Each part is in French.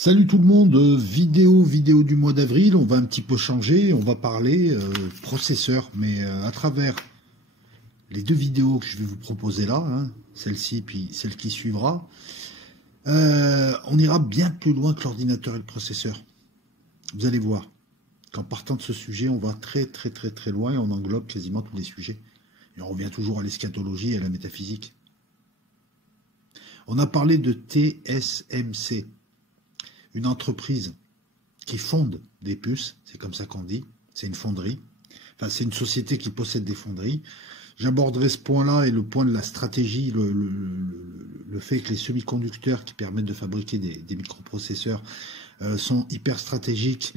Salut tout le monde, vidéo du mois d'avril, on va un petit peu changer, on va parler processeur, mais à travers les deux vidéos que je vais vous proposer là, hein, celle-ci puis celle qui suivra, on ira bien plus loin que l'ordinateur et le processeur. Vous allez voir qu'en partant de ce sujet, on va très loin et on englobe quasiment tous les sujets. Et on revient toujours à l'eschatologie et à la métaphysique. On a parlé de TSMC. Une entreprise qui fonde des puces, c'est comme ça qu'on dit, c'est une fonderie, enfin c'est une société qui possède des fonderies. J'aborderai ce point-là et le point de la stratégie, le fait que les semi-conducteurs qui permettent de fabriquer des microprocesseurs sont hyper stratégiques.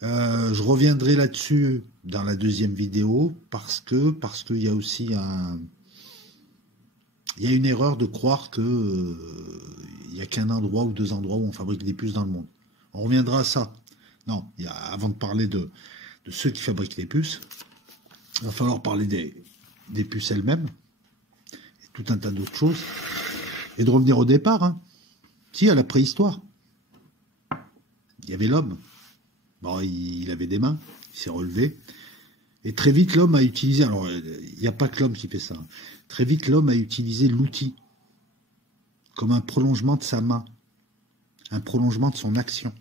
Je reviendrai là-dessus dans la deuxième vidéo parce qu'il y a aussi il y a une erreur de croire que il n'y a qu'un endroit ou deux endroits où on fabrique des puces dans le monde. On reviendra à ça. Non, avant de parler de ceux qui fabriquent les puces, il va falloir parler des puces elles-mêmes, et tout un tas d'autres choses, et de revenir au départ, hein. Si, à la préhistoire. Il y avait l'homme. Bon, il avait des mains, il s'est relevé, et très vite l'homme a utilisé, alors il n'y a pas que l'homme qui fait ça, hein. Très vite l'homme a utilisé l'outil comme un prolongement de sa main, un prolongement de son action.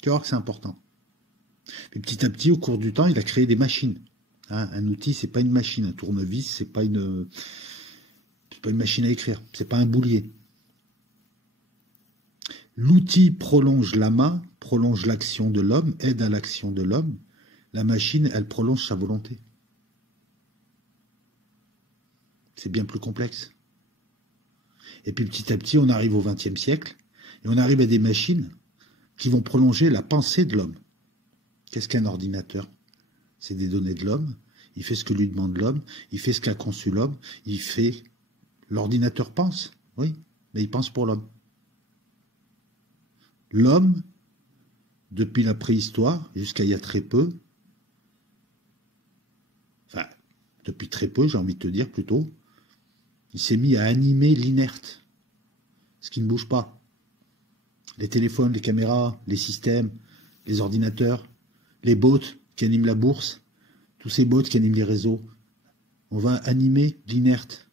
Tu vois que c'est important. Et petit à petit, au cours du temps, il a créé des machines. Hein, un outil, c'est pas une machine. Un tournevis, c'est pas une machine à écrire. C'est pas un boulier. L'outil prolonge la main, prolonge l'action de l'homme, aide à l'action de l'homme. La machine, elle prolonge sa volonté. C'est bien plus complexe. Et puis petit à petit, on arrive au XXe siècle, et on arrive à des machines qui vont prolonger la pensée de l'homme. Qu'est-ce qu'un ordinateur? C'est des données de l'homme, il fait ce que lui demande l'homme, il fait ce qu'a conçu l'homme, il fait... L'ordinateur pense, oui, mais il pense pour l'homme. L'homme, depuis la préhistoire, jusqu'à il y a très peu, enfin, depuis très peu, j'ai envie de te dire plutôt, il s'est mis à animer l'inerte, ce qui ne bouge pas. Les téléphones, les caméras, les systèmes, les ordinateurs, les bots qui animent la bourse, tous ces bots qui animent les réseaux. On va animer l'inerte.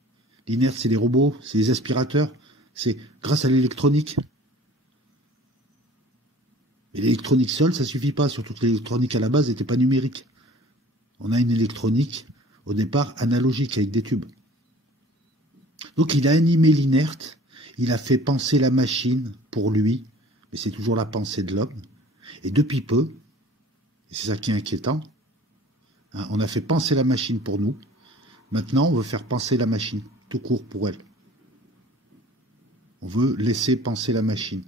L'inerte, c'est les robots, c'est les aspirateurs, c'est grâce à l'électronique. Mais l'électronique seule, ça suffit pas, surtout que l'électronique à la base n'était pas numérique. On a une électronique, au départ, analogique, avec des tubes. Donc il a animé l'inerte, il a fait penser la machine pour lui, mais c'est toujours la pensée de l'homme. Et depuis peu, et c'est ça qui est inquiétant, hein, on a fait penser la machine pour nous, maintenant on veut faire penser la machine, tout court pour elle. On veut laisser penser la machine.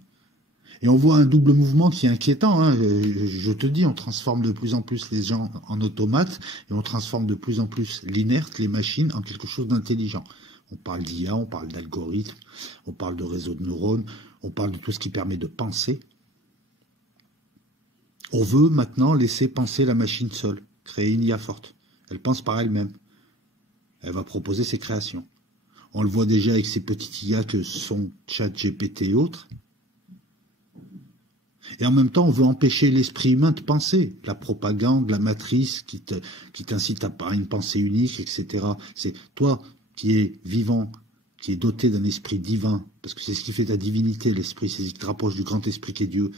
Et on voit un double mouvement qui est inquiétant, hein. Je te dis, on transforme de plus en plus les gens en automates, et on transforme de plus en plus l'inerte, les machines, en quelque chose d'intelligent. On parle d'IA, on parle d'algorithmes, on parle de réseaux de neurones, on parle de tout ce qui permet de penser. On veut maintenant laisser penser la machine seule, créer une IA forte. Elle pense par elle-même. Elle va proposer ses créations. On le voit déjà avec ces petites IA que sont ChatGPT et autres. Et en même temps, on veut empêcher l'esprit humain de penser. La propagande, la matrice qui t'incite à une pensée unique, etc. C'est toi qui es vivant, qui est doté d'un esprit divin, parce que c'est ce qui fait ta divinité, l'esprit, c'est ce qui te rapproche du grand esprit qui est Dieu.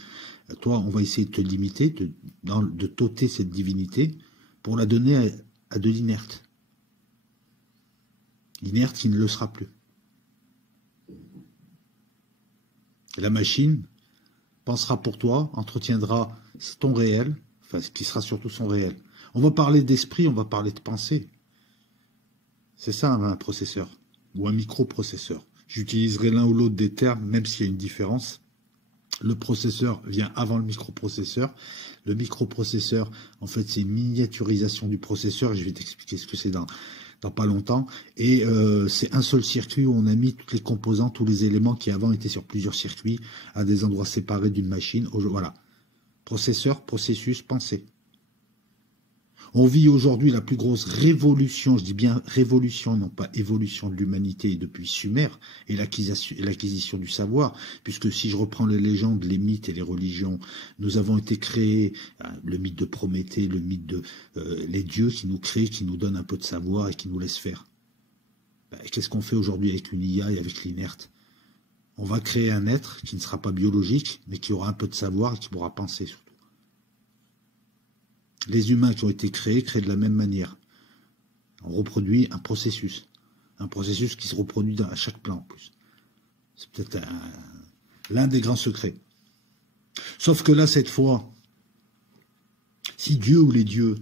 Toi, on va essayer de te limiter, de t'ôter cette divinité, pour la donner à de l'inerte. L'inerte qui ne le sera plus. Et la machine pensera pour toi, entretiendra ton réel, enfin ce qui sera surtout son réel. On va parler d'esprit, on va parler de pensée. C'est ça un processeur, ou un microprocesseur. J'utiliserai l'un ou l'autre des termes, même s'il y a une différence. Le processeur vient avant le microprocesseur. Le microprocesseur, en fait, c'est une miniaturisation du processeur, et je vais t'expliquer ce que c'est dans pas longtemps. Et c'est un seul circuit où on a mis toutes les composants, tous les éléments qui avant étaient sur plusieurs circuits, à des endroits séparés d'une machine. Voilà. Processeur, processus, pensée. On vit aujourd'hui la plus grosse révolution, je dis bien révolution, non pas évolution de l'humanité depuis Sumer et l'acquisition du savoir, puisque si je reprends les légendes, les mythes et les religions, nous avons été créés, le mythe de Prométhée, le mythe de les dieux qui nous créent, qui nous donnent un peu de savoir et qui nous laissent faire. Qu'est-ce qu'on fait aujourd'hui avec une IA et avec l'inerte? On va créer un être qui ne sera pas biologique, mais qui aura un peu de savoir et qui pourra penser surtout. Les humains qui ont été créés de la même manière. On reproduit un processus qui se reproduit à chaque plan en plus. C'est peut-être l'un des grands secrets. Sauf que là, cette fois, si Dieu ou les dieux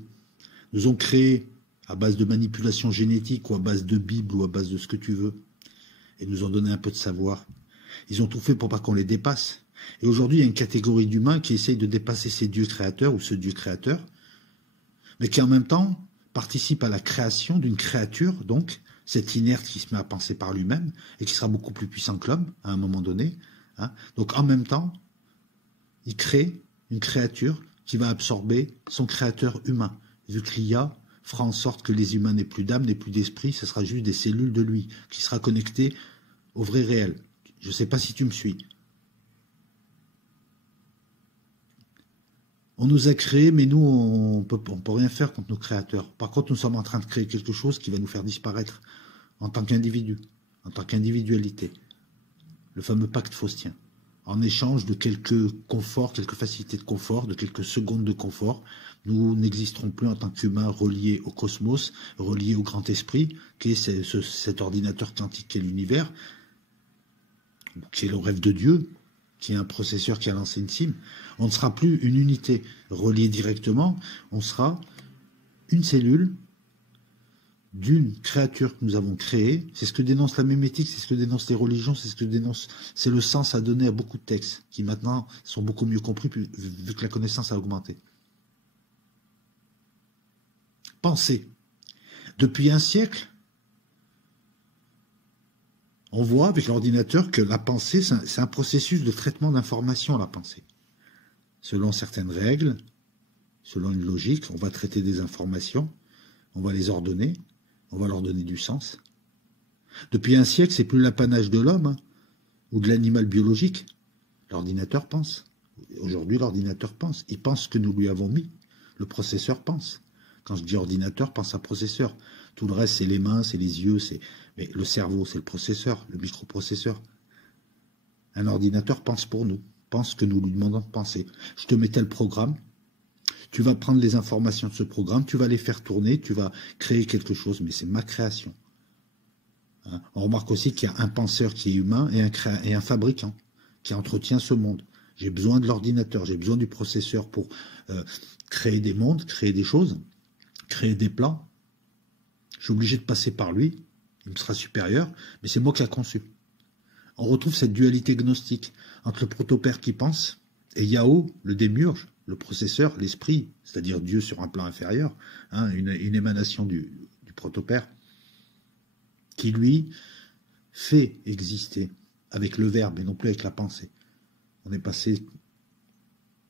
nous ont créés à base de manipulation génétique ou à base de Bible ou à base de ce que tu veux, et nous ont donné un peu de savoir, ils ont tout fait pour pas qu'on les dépasse. Et aujourd'hui, il y a une catégorie d'humains qui essayent de dépasser ces dieux créateurs ou ce Dieu créateur, mais qui en même temps participe à la création d'une créature, donc cet inerte qui se met à penser par lui-même et qui sera beaucoup plus puissant que l'homme à un moment donné. Hein. Donc en même temps, il crée une créature qui va absorber son créateur humain. Vu que l'IA fera en sorte que les humains n'aient plus d'âme, n'aient plus d'esprit, ce sera juste des cellules de lui, qui sera connecté au vrai réel. Je ne sais pas si tu me suis. On nous a créés, mais nous, on peut rien faire contre nos créateurs. Par contre, nous sommes en train de créer quelque chose qui va nous faire disparaître en tant qu'individu, en tant qu'individualité. Le fameux pacte faustien. En échange de quelques conforts, quelques facilités de confort, de quelques secondes de confort, nous n'existerons plus en tant qu'humains reliés au cosmos, reliés au grand esprit, qui est cet ordinateur quantique qui est l'univers, qui est le rêve de Dieu, qui est un processeur qui a lancé une cime. On ne sera plus une unité reliée directement, on sera une cellule d'une créature que nous avons créée. C'est ce que dénonce la mémétique, c'est ce que dénoncent les religions, c'est le sens à donner à beaucoup de textes qui maintenant sont beaucoup mieux compris vu que la connaissance a augmenté. Pensez. Depuis un siècle, on voit avec l'ordinateur que la pensée, c'est un processus de traitement d'informations, la pensée. Selon certaines règles, selon une logique, on va traiter des informations, on va les ordonner, on va leur donner du sens. Depuis un siècle, c'est plus l'apanage de l'homme ou de l'animal biologique. L'ordinateur pense. Aujourd'hui, l'ordinateur pense. Il pense ce que nous lui avons mis. Le processeur pense. Quand je dis ordinateur, pense à processeur. Tout le reste, c'est les mains, c'est les yeux, mais le cerveau, c'est le processeur, le microprocesseur. Un ordinateur pense pour nous, pense ce que nous lui demandons de penser. Je te mets tel programme, tu vas prendre les informations de ce programme, tu vas les faire tourner, tu vas créer quelque chose, mais c'est ma création. Hein. On remarque aussi qu'il y a un penseur qui est humain et un fabricant qui entretient ce monde. J'ai besoin de l'ordinateur, j'ai besoin du processeur pour créer des mondes, créer des choses, créer des plans. Je suis obligé de passer par lui, il me sera supérieur, mais c'est moi qui l'ai conçu. On retrouve cette dualité gnostique entre le protopère qui pense et Yahoo, le démiurge, le processeur, l'esprit, c'est-à-dire Dieu sur un plan inférieur, hein, une émanation du protopère, qui lui fait exister avec le verbe et non plus avec la pensée. On est passé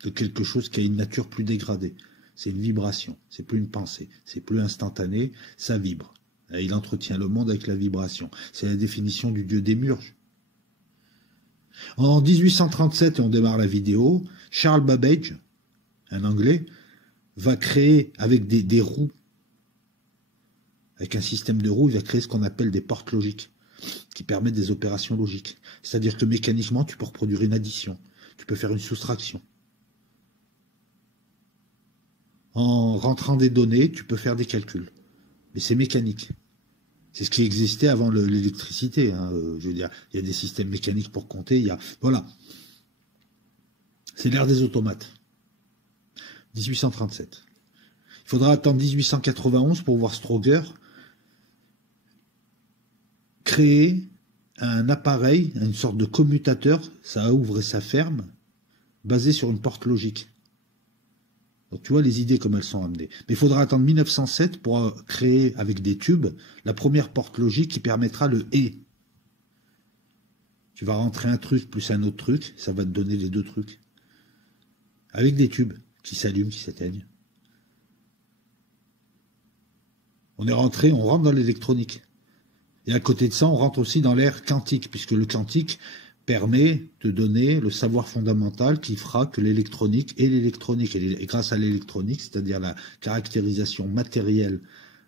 de quelque chose qui a une nature plus dégradée. C'est une vibration, c'est plus une pensée, c'est plus instantané, ça vibre. Et il entretient le monde avec la vibration. C'est la définition du dieu démiurge. En 1837, et on démarre la vidéo, Charles Babbage, un Anglais, va créer avec des roues, avec un système de roues, il va créer ce qu'on appelle des portes logiques, qui permettent des opérations logiques. C'est-à-dire que mécaniquement, tu peux reproduire une addition, tu peux faire une soustraction. En rentrant des données, tu peux faire des calculs. Mais c'est mécanique. C'est ce qui existait avant l'électricité. Hein. Je veux dire, il y a des systèmes mécaniques pour compter. Voilà. C'est l'ère des automates. 1837. Il faudra attendre 1891 pour voir Stroger créer un appareil, une sorte de commutateur, ça ouvre et ça ferme, basé sur une porte logique. Donc tu vois les idées comme elles sont amenées. Mais il faudra attendre 1907 pour créer avec des tubes la première porte logique qui permettra le « et ». Tu vas rentrer un truc plus un autre truc, ça va te donner les deux trucs. Avec des tubes qui s'allument, qui s'éteignent. On rentre dans l'électronique. Et à côté de ça, on rentre aussi dans l'ère quantique, puisque le quantique permet de donner le savoir fondamental qui fera que l'électronique est l'électronique. Et grâce à l'électronique, c'est-à-dire la caractérisation matérielle,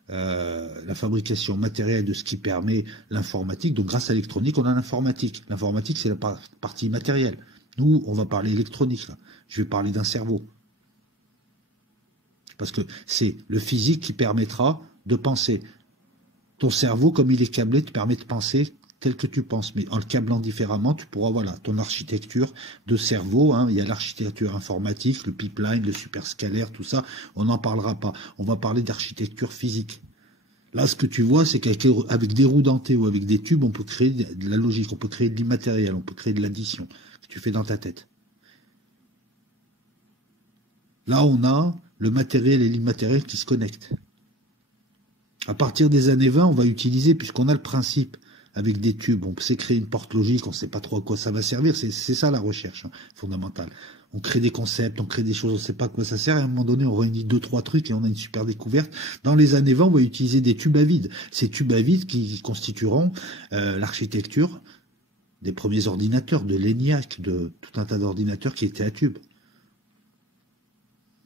la fabrication matérielle de ce qui permet l'informatique. Donc grâce à l'électronique, on a l'informatique. L'informatique, c'est la partie matérielle. Nous, on va parler électronique, là. Je vais parler d'un cerveau. Parce que c'est le physique qui permettra de penser. Ton cerveau, comme il est câblé, te permet de penser tel que tu penses. Mais en le câblant différemment, tu pourras, voilà, ton architecture de cerveau, hein, il y a l'architecture informatique, le pipeline, le superscalaire, tout ça, on n'en parlera pas. On va parler d'architecture physique. Là, ce que tu vois, c'est qu'avec des roues dentées ou avec des tubes, on peut créer de la logique, on peut créer de l'immatériel, on peut créer de l'addition que tu fais dans ta tête. Là, on a le matériel et l'immatériel qui se connectent. À partir des années 20, on va utiliser, puisqu'on a le principe avec des tubes, on sait créer une porte logique, on ne sait pas trop à quoi ça va servir, c'est ça la recherche fondamentale. On crée des concepts, on crée des choses, on ne sait pas à quoi ça sert, et à un moment donné, on réunit 2-3 trucs et on a une super découverte. Dans les années 20, on va utiliser des tubes à vide. Ces tubes à vide qui constitueront l'architecture des premiers ordinateurs, de l'ENIAC, de tout un tas d'ordinateurs qui étaient à tubes.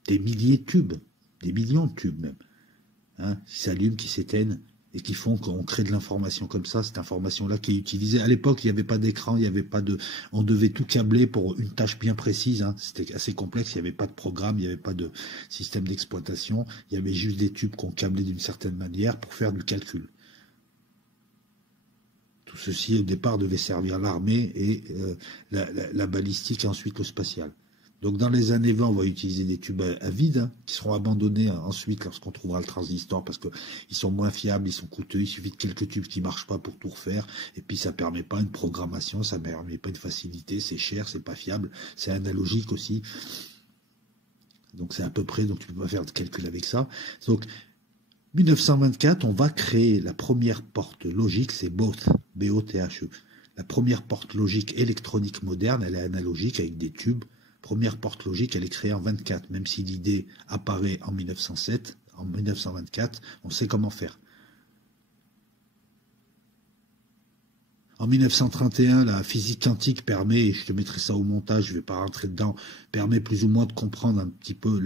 Des milliers de tubes, des millions de tubes même. Hein, qui s'allument, qui s'éteignent et qui font qu'on crée de l'information comme ça. Cette information-là qui est utilisée. À l'époque, il n'y avait pas d'écran, il n'y avait pas de... On devait tout câbler pour une tâche bien précise. Hein. C'était assez complexe, il n'y avait pas de programme, il n'y avait pas de système d'exploitation. Il y avait juste des tubes qu'on câblait d'une certaine manière pour faire du calcul. Tout ceci, au départ, devait servir l'armée et la balistique et ensuite le spatial. Donc dans les années 20, on va utiliser des tubes à vide, hein, qui seront abandonnés ensuite lorsqu'on trouvera le transistor, parce qu'ils sont moins fiables, ils sont coûteux, il suffit de quelques tubes qui ne marchent pas pour tout refaire, et puis ça ne permet pas une programmation, ça ne permet pas une facilité, c'est cher, c'est pas fiable, c'est analogique aussi. Donc c'est à peu près, donc tu ne peux pas faire de calcul avec ça. Donc 1924, on va créer la première porte logique, c'est Bothe, B-O-T-H-E. La première porte logique électronique moderne, elle est analogique avec des tubes. Première porte logique, elle est créée en 24, même si l'idée apparaît en 1907, en 1924, on sait comment faire. En 1931, la physique quantique permet, et je te mettrai ça au montage, je ne vais pas rentrer dedans, permet plus ou moins de comprendre un petit peu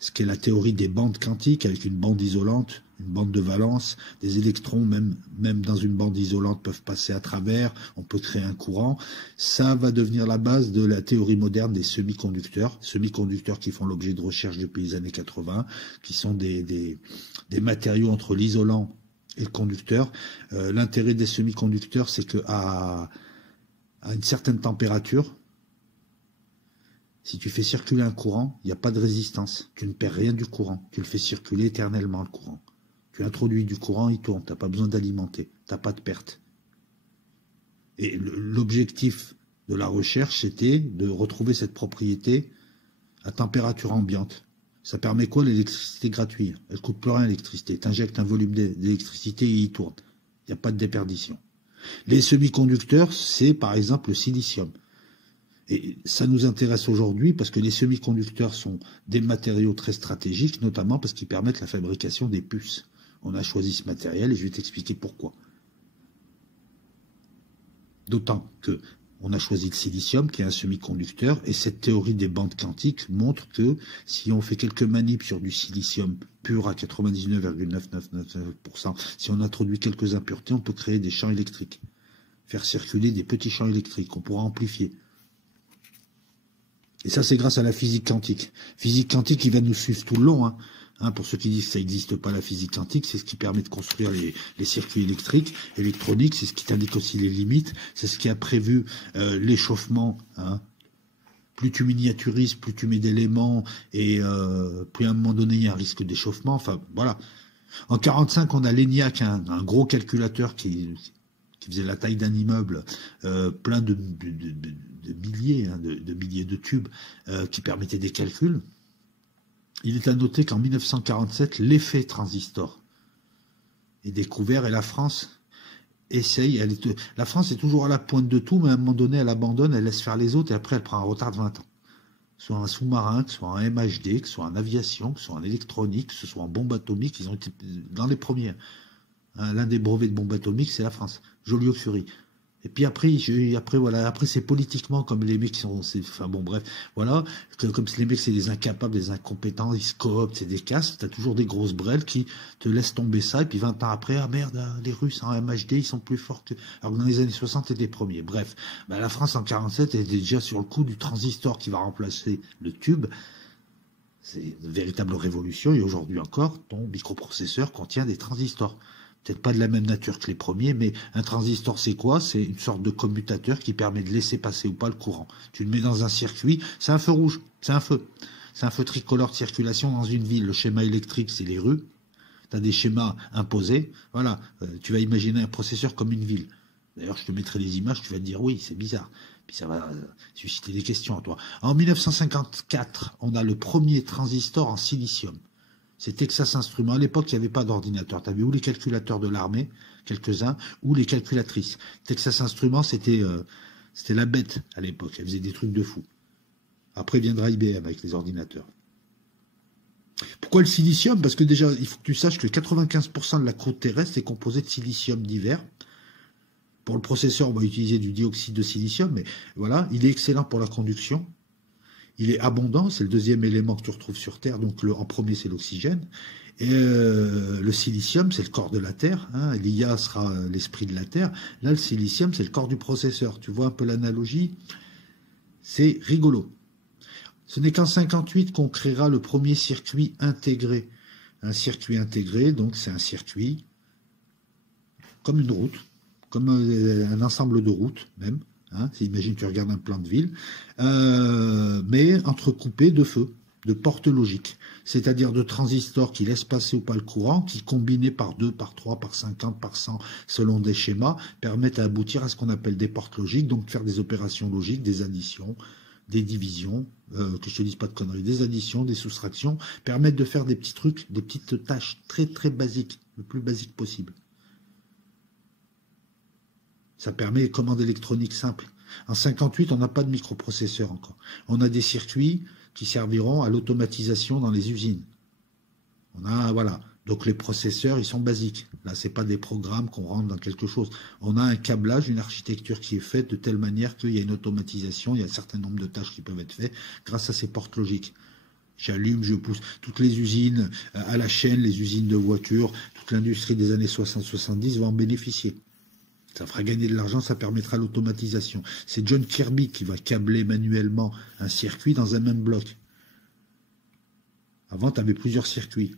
ce qu'est la théorie des bandes quantiques, avec une bande isolante, une bande de valence, des électrons, même dans une bande isolante, peuvent passer à travers, on peut créer un courant. Ça va devenir la base de la théorie moderne des semi-conducteurs qui font l'objet de recherches depuis les années 80, qui sont des matériaux entre l'isolant et le conducteur. L'intérêt des semi-conducteurs, c'est qu'à une certaine température, si tu fais circuler un courant, il n'y a pas de résistance. Tu ne perds rien du courant. Tu le fais circuler éternellement, le courant. Tu introduis du courant, il tourne. Tu n'as pas besoin d'alimenter. Tu n'as pas de perte. Et l'objectif de la recherche, c'était de retrouver cette propriété à température ambiante. Ça permet quoi? L'électricité gratuite. Elle ne coûte plus rien, l'électricité. Tu injectes un volume d'électricité et il tourne. Il n'y a pas de déperdition. Les semi-conducteurs, c'est par exemple le silicium. Et ça nous intéresse aujourd'hui parce que les semi-conducteurs sont des matériaux très stratégiques, notamment parce qu'ils permettent la fabrication des puces. On a choisi ce matériel et je vais t'expliquer pourquoi. D'autant que on a choisi le silicium qui est un semi-conducteur et cette théorie des bandes quantiques montre que si on fait quelques manips sur du silicium pur à 99,999%, si on introduit quelques impuretés, on peut créer des champs électriques, faire circuler des petits champs électriques qu'on pourra amplifier. Et ça, c'est grâce à la physique quantique. Physique quantique qui va nous suivre tout le long. Pour ceux qui disent que ça n'existe pas, la physique quantique, c'est ce qui permet de construire les circuits électroniques, c'est ce qui t'indique aussi les limites, c'est ce qui a prévu l'échauffement. Plus tu miniaturises, plus tu mets d'éléments, et plus à un moment donné, il y a un risque d'échauffement. Enfin, voilà. En 1945, on a l'ENIAC, un gros calculateur qui faisait la taille d'un immeuble, plein de milliers, de milliers de tubes, qui permettaient des calculs. Il est à noter qu'en 1947, l'effet transistor est découvert et la France essaye. La France est toujours à la pointe de tout, mais à un moment donné, elle abandonne, elle laisse faire les autres et après, elle prend un retard de 20 ans. que ce soit un sous-marin, que ce soit un MHD, que ce soit en aviation, que ce soit en électronique, que ce soit en bombe atomique, ils ont été dans les premiers. Hein, l'un des brevets de bombe atomique, c'est la France, Joliot-Curie. Et puis après c'est politiquement comme les mecs qui sont, enfin bon bref, voilà, comme si les mecs c'est des incapables, des incompétents, ils se cooptent, c'est des castes, t'as toujours des grosses brêles qui te laissent tomber ça, et puis 20 ans après, ah merde, les Russes en MHD, ils sont plus forts que, alors que dans les années 60, c'était les premiers. Bref, ben, la France en 47 était déjà sur le coup du transistor qui va remplacer le tube. C'est une véritable révolution, et aujourd'hui encore, ton microprocesseur contient des transistors. Peut-être pas de la même nature que les premiers, mais un transistor, c'est quoi? C'est une sorte de commutateur qui permet de laisser passer ou pas le courant. Tu le mets dans un circuit, c'est un feu rouge, c'est un feu. C'est un feu tricolore de circulation dans une ville. Le schéma électrique, c'est les rues. Tu as des schémas imposés. Voilà, tu vas imaginer un processeur comme une ville. D'ailleurs, je te mettrai les images, tu vas te dire oui, c'est bizarre. Puis ça va susciter des questions à toi. En 1954, on a le premier transistor en silicium. C'est Texas Instruments. À l'époque, il n'y avait pas d'ordinateur. Tu avais ou les calculateurs de l'armée, quelques-uns, ou les calculatrices. Texas Instruments, c'était la bête à l'époque. Elle faisait des trucs de fou. Après viendra IBM avec les ordinateurs. Pourquoi le silicium? Parce que déjà, il faut que tu saches que 95% de la croûte terrestre est composée de silicium divers. Pour le processeur, on va utiliser du dioxyde de silicium, mais voilà, il est excellent pour la conduction. Il est abondant, c'est le deuxième élément que tu retrouves sur Terre, donc en premier c'est l'oxygène. Et le silicium, c'est le corps de la Terre, hein, l'IA sera l'esprit de la Terre. Là, le silicium, c'est le corps du processeur. Tu vois un peu l'analogie? C'est rigolo. Ce n'est qu'en 58 qu'on créera le premier circuit intégré. Un circuit intégré, donc c'est un circuit comme une route, comme un ensemble de routes même. Hein, imagine, tu regardes un plan de ville, mais entrecoupé de feux, de portes logiques, c'est-à-dire de transistors qui laissent passer ou pas le courant, qui combinés par 2, par 3, par 50, par 100, selon des schémas, permettent d'aboutir à ce qu'on appelle des portes logiques, donc faire des opérations logiques, des additions, des divisions, que je te dise pas de conneries, des additions, des soustractions, permettent de faire des petits trucs, des petites tâches très très basiques, le plus basique possible. Ça permet les commandes électroniques simples. En 58, on n'a pas de microprocesseur encore. On a des circuits qui serviront à l'automatisation dans les usines. On a, voilà. Donc les processeurs, ils sont basiques. Là, c'est pas des programmes qu'on rentre dans quelque chose. On a un câblage, une architecture qui est faite de telle manière qu'il y a une automatisation, il y a un certain nombre de tâches qui peuvent être faites grâce à ces portes logiques. J'allume, je pousse. Toutes les usines à la chaîne, les usines de voitures, toute l'industrie des années 60-70 va en bénéficier. Ça fera gagner de l'argent, ça permettra l'automatisation. C'est John Kirby qui va câbler manuellement un circuit dans un même bloc. Avant, tu avais plusieurs circuits.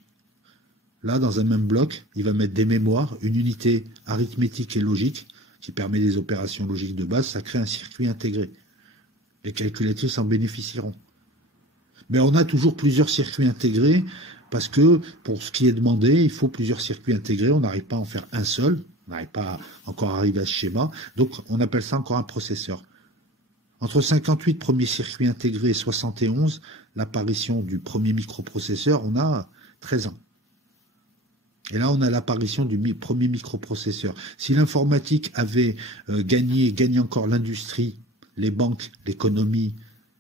Là, dans un même bloc, il va mettre des mémoires, une unité arithmétique et logique qui permet des opérations logiques de base. Ça crée un circuit intégré. Les calculatrices en bénéficieront. Mais on a toujours plusieurs circuits intégrés parce que pour ce qui est demandé, il faut plusieurs circuits intégrés. On n'arrive pas à en faire un seul. On n'arrive pas encore à arriver à ce schéma. Donc, on appelle ça encore un processeur. Entre 58, premier circuit intégré, et 71, l'apparition du premier microprocesseur, on a 13 ans. Et là, on a l'apparition du premier microprocesseur. Si l'informatique avait gagne encore l'industrie, les banques, l'économie,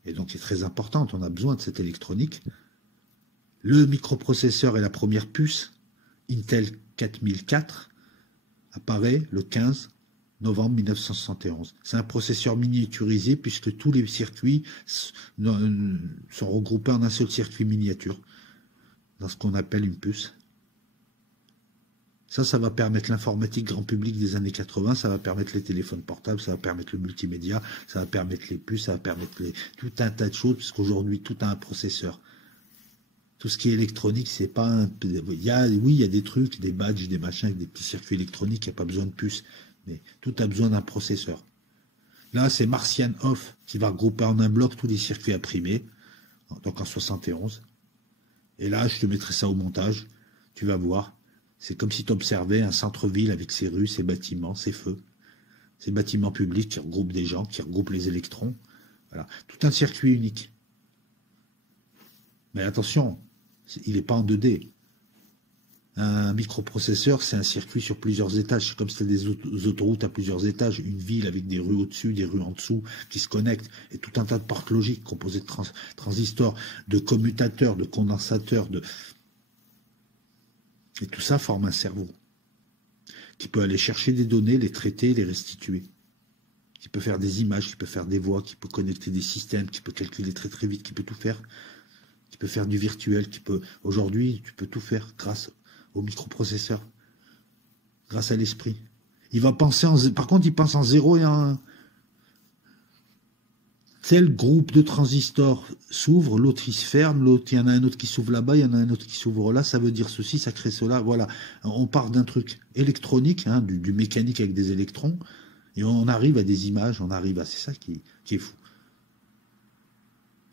et donc est très importante, on a besoin de cette électronique, le microprocesseur est la première puce, Intel 4004, apparaît le 15 novembre 1971. C'est un processeur miniaturisé puisque tous les circuits sont regroupés en un seul circuit miniature, dans ce qu'on appelle une puce. Ça va permettre l'informatique grand public des années 80, ça va permettre les téléphones portables, ça va permettre le multimédia, ça va permettre les puces, ça va permettre tout un tas de choses, puisqu'aujourd'hui tout a un processeur. Tout ce qui est électronique, c'est pas il y a des trucs, des badges, des machins avec des petits circuits électroniques, il n'y a pas besoin de puces, mais tout a besoin d'un processeur. Là, c'est Marcian Off qui va regrouper en un bloc tous les circuits imprimés, donc en 71. Et là, je te mettrai ça au montage, tu vas voir. C'est comme si tu observais un centre-ville avec ses rues, ses bâtiments, ses feux, ces bâtiments publics qui regroupent des gens, qui regroupent les électrons. Voilà, tout un circuit unique. Mais attention, il n'est pas en 2D. Un microprocesseur, c'est un circuit sur plusieurs étages. C'est comme si c'était des autoroutes à plusieurs étages. Une ville avec des rues au-dessus, des rues en dessous qui se connectent. Et tout un tas de portes logiques composées de transistors, de commutateurs, de condensateurs. Et tout ça forme un cerveau qui peut aller chercher des données, les traiter, les restituer. Qui peut faire des images, qui peut faire des voix, qui peut connecter des systèmes, qui peut calculer très très vite, qui peut tout faire. Qui peut faire du virtuel, qui peut... Aujourd'hui, tu peux tout faire grâce au microprocesseur, grâce à l'esprit. Il va penser par contre, il pense en 0 et en 1. Tel groupe de transistors s'ouvre, l'autre il se ferme, l'autre, il y en a un autre qui s'ouvre là-bas, il y en a un autre qui s'ouvre là, ça veut dire ceci, ça crée cela, voilà. On part d'un truc électronique, hein, du mécanique avec des électrons, et on arrive à des images, on arrive à... C'est ça qui est fou.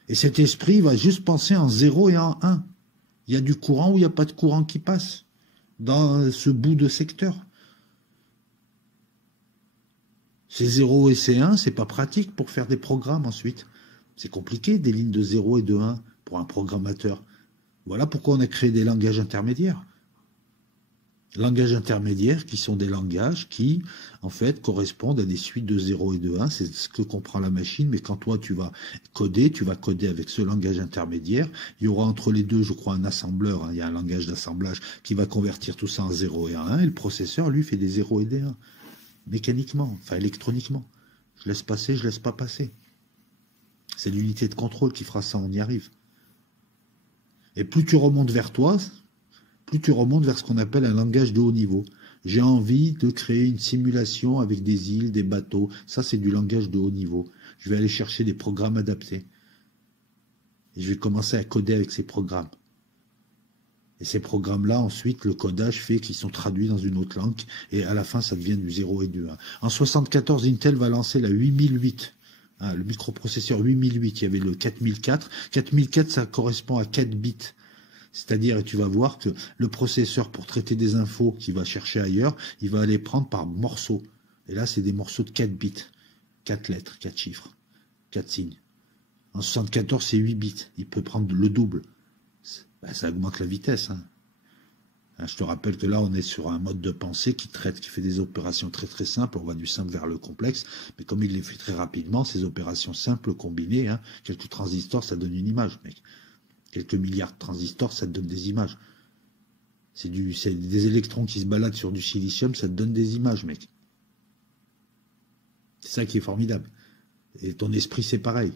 Et cet esprit va juste penser en 0 et en 1. Il y a du courant ou il n'y a pas de courant qui passe dans ce bout de secteur. C'est 0 et c'est 1, c'est pas pratique pour faire des programmes ensuite. C'est compliqué, des lignes de 0 et de 1 pour un programmateur. Voilà pourquoi on a créé des langages intermédiaires. Langages intermédiaires qui sont des langages qui, en fait, correspondent à des suites de 0 et de 1. C'est ce que comprend la machine, mais quand toi, tu vas coder avec ce langage intermédiaire. Il y aura entre les deux, je crois, un assembleur. Hein, il y a un langage d'assemblage qui va convertir tout ça en 0 et en 1. Et le processeur, lui, fait des 0 et des 1. Mécaniquement, enfin électroniquement. Je laisse passer, je laisse pas passer. C'est l'unité de contrôle qui fera ça, on y arrive. Et plus tu remontes vers toi, plus tu remontes vers ce qu'on appelle un langage de haut niveau. J'ai envie de créer une simulation avec des îles, des bateaux. Ça, c'est du langage de haut niveau. Je vais aller chercher des programmes adaptés. Et je vais commencer à coder avec ces programmes. Et ces programmes-là, ensuite, le codage fait qu'ils sont traduits dans une autre langue. Et à la fin, ça devient du 0 et du 1. En 1974, Intel va lancer la 8008. Hein, le microprocesseur 8008. Il y avait le 4004. 4004, ça correspond à 4 bits. C'est-à-dire, et tu vas voir que le processeur, pour traiter des infos qu'il va chercher ailleurs, il va les prendre par morceaux. Et là, c'est des morceaux de 4 bits. 4 lettres, 4 chiffres, 4 signes. En 74, c'est 8 bits. Il peut prendre le double. Ben, ça augmente la vitesse. Hein. Je te rappelle que là, on est sur un mode de pensée qui fait des opérations très très simples. On va du simple vers le complexe. Mais comme il les fait très rapidement, ces opérations simples combinées, hein, quelques transistors, ça donne une image, mec. Quelques milliards de transistors, ça te donne des images. C'est des électrons qui se baladent sur du silicium, ça te donne des images, mec. C'est ça qui est formidable. Et ton esprit, c'est pareil.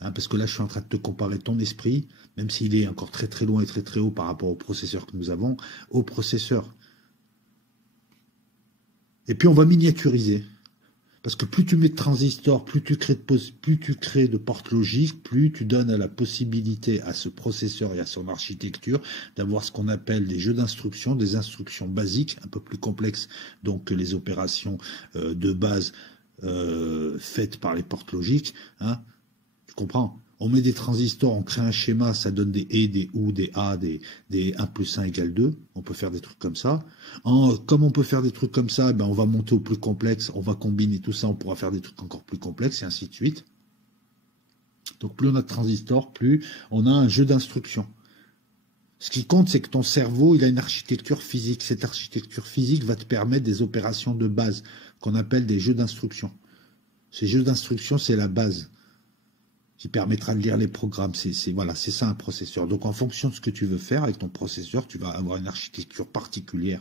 Hein, parce que là, je suis en train de te comparer ton esprit, même s'il est encore très très loin et très très haut par rapport au processeur que nous avons, au processeur. Et puis, on va miniaturiser. Parce que plus tu mets de transistors, plus tu crées de portes logiques, plus tu donnes la possibilité à ce processeur et à son architecture d'avoir ce qu'on appelle des jeux d'instructions, des instructions basiques, un peu plus complexes donc que les opérations de base faites par les portes logiques. Hein. Tu comprends? On met des transistors, on crée un schéma, ça donne des et, des ou, des a, des 1 plus 1 égale 2. On peut faire des trucs comme ça. Comme on peut faire des trucs comme ça, ben on va monter au plus complexe, on va combiner tout ça, on pourra faire des trucs encore plus complexes, et ainsi de suite. Donc plus on a de transistors, plus on a un jeu d'instructions. Ce qui compte, c'est que ton cerveau, il a une architecture physique. Cette architecture physique va te permettre des opérations de base, qu'on appelle des jeux d'instructions. Ces jeux d'instructions, c'est la base qui permettra de lire les programmes. C'est ça un processeur. Donc en fonction de ce que tu veux faire avec ton processeur, tu vas avoir une architecture particulière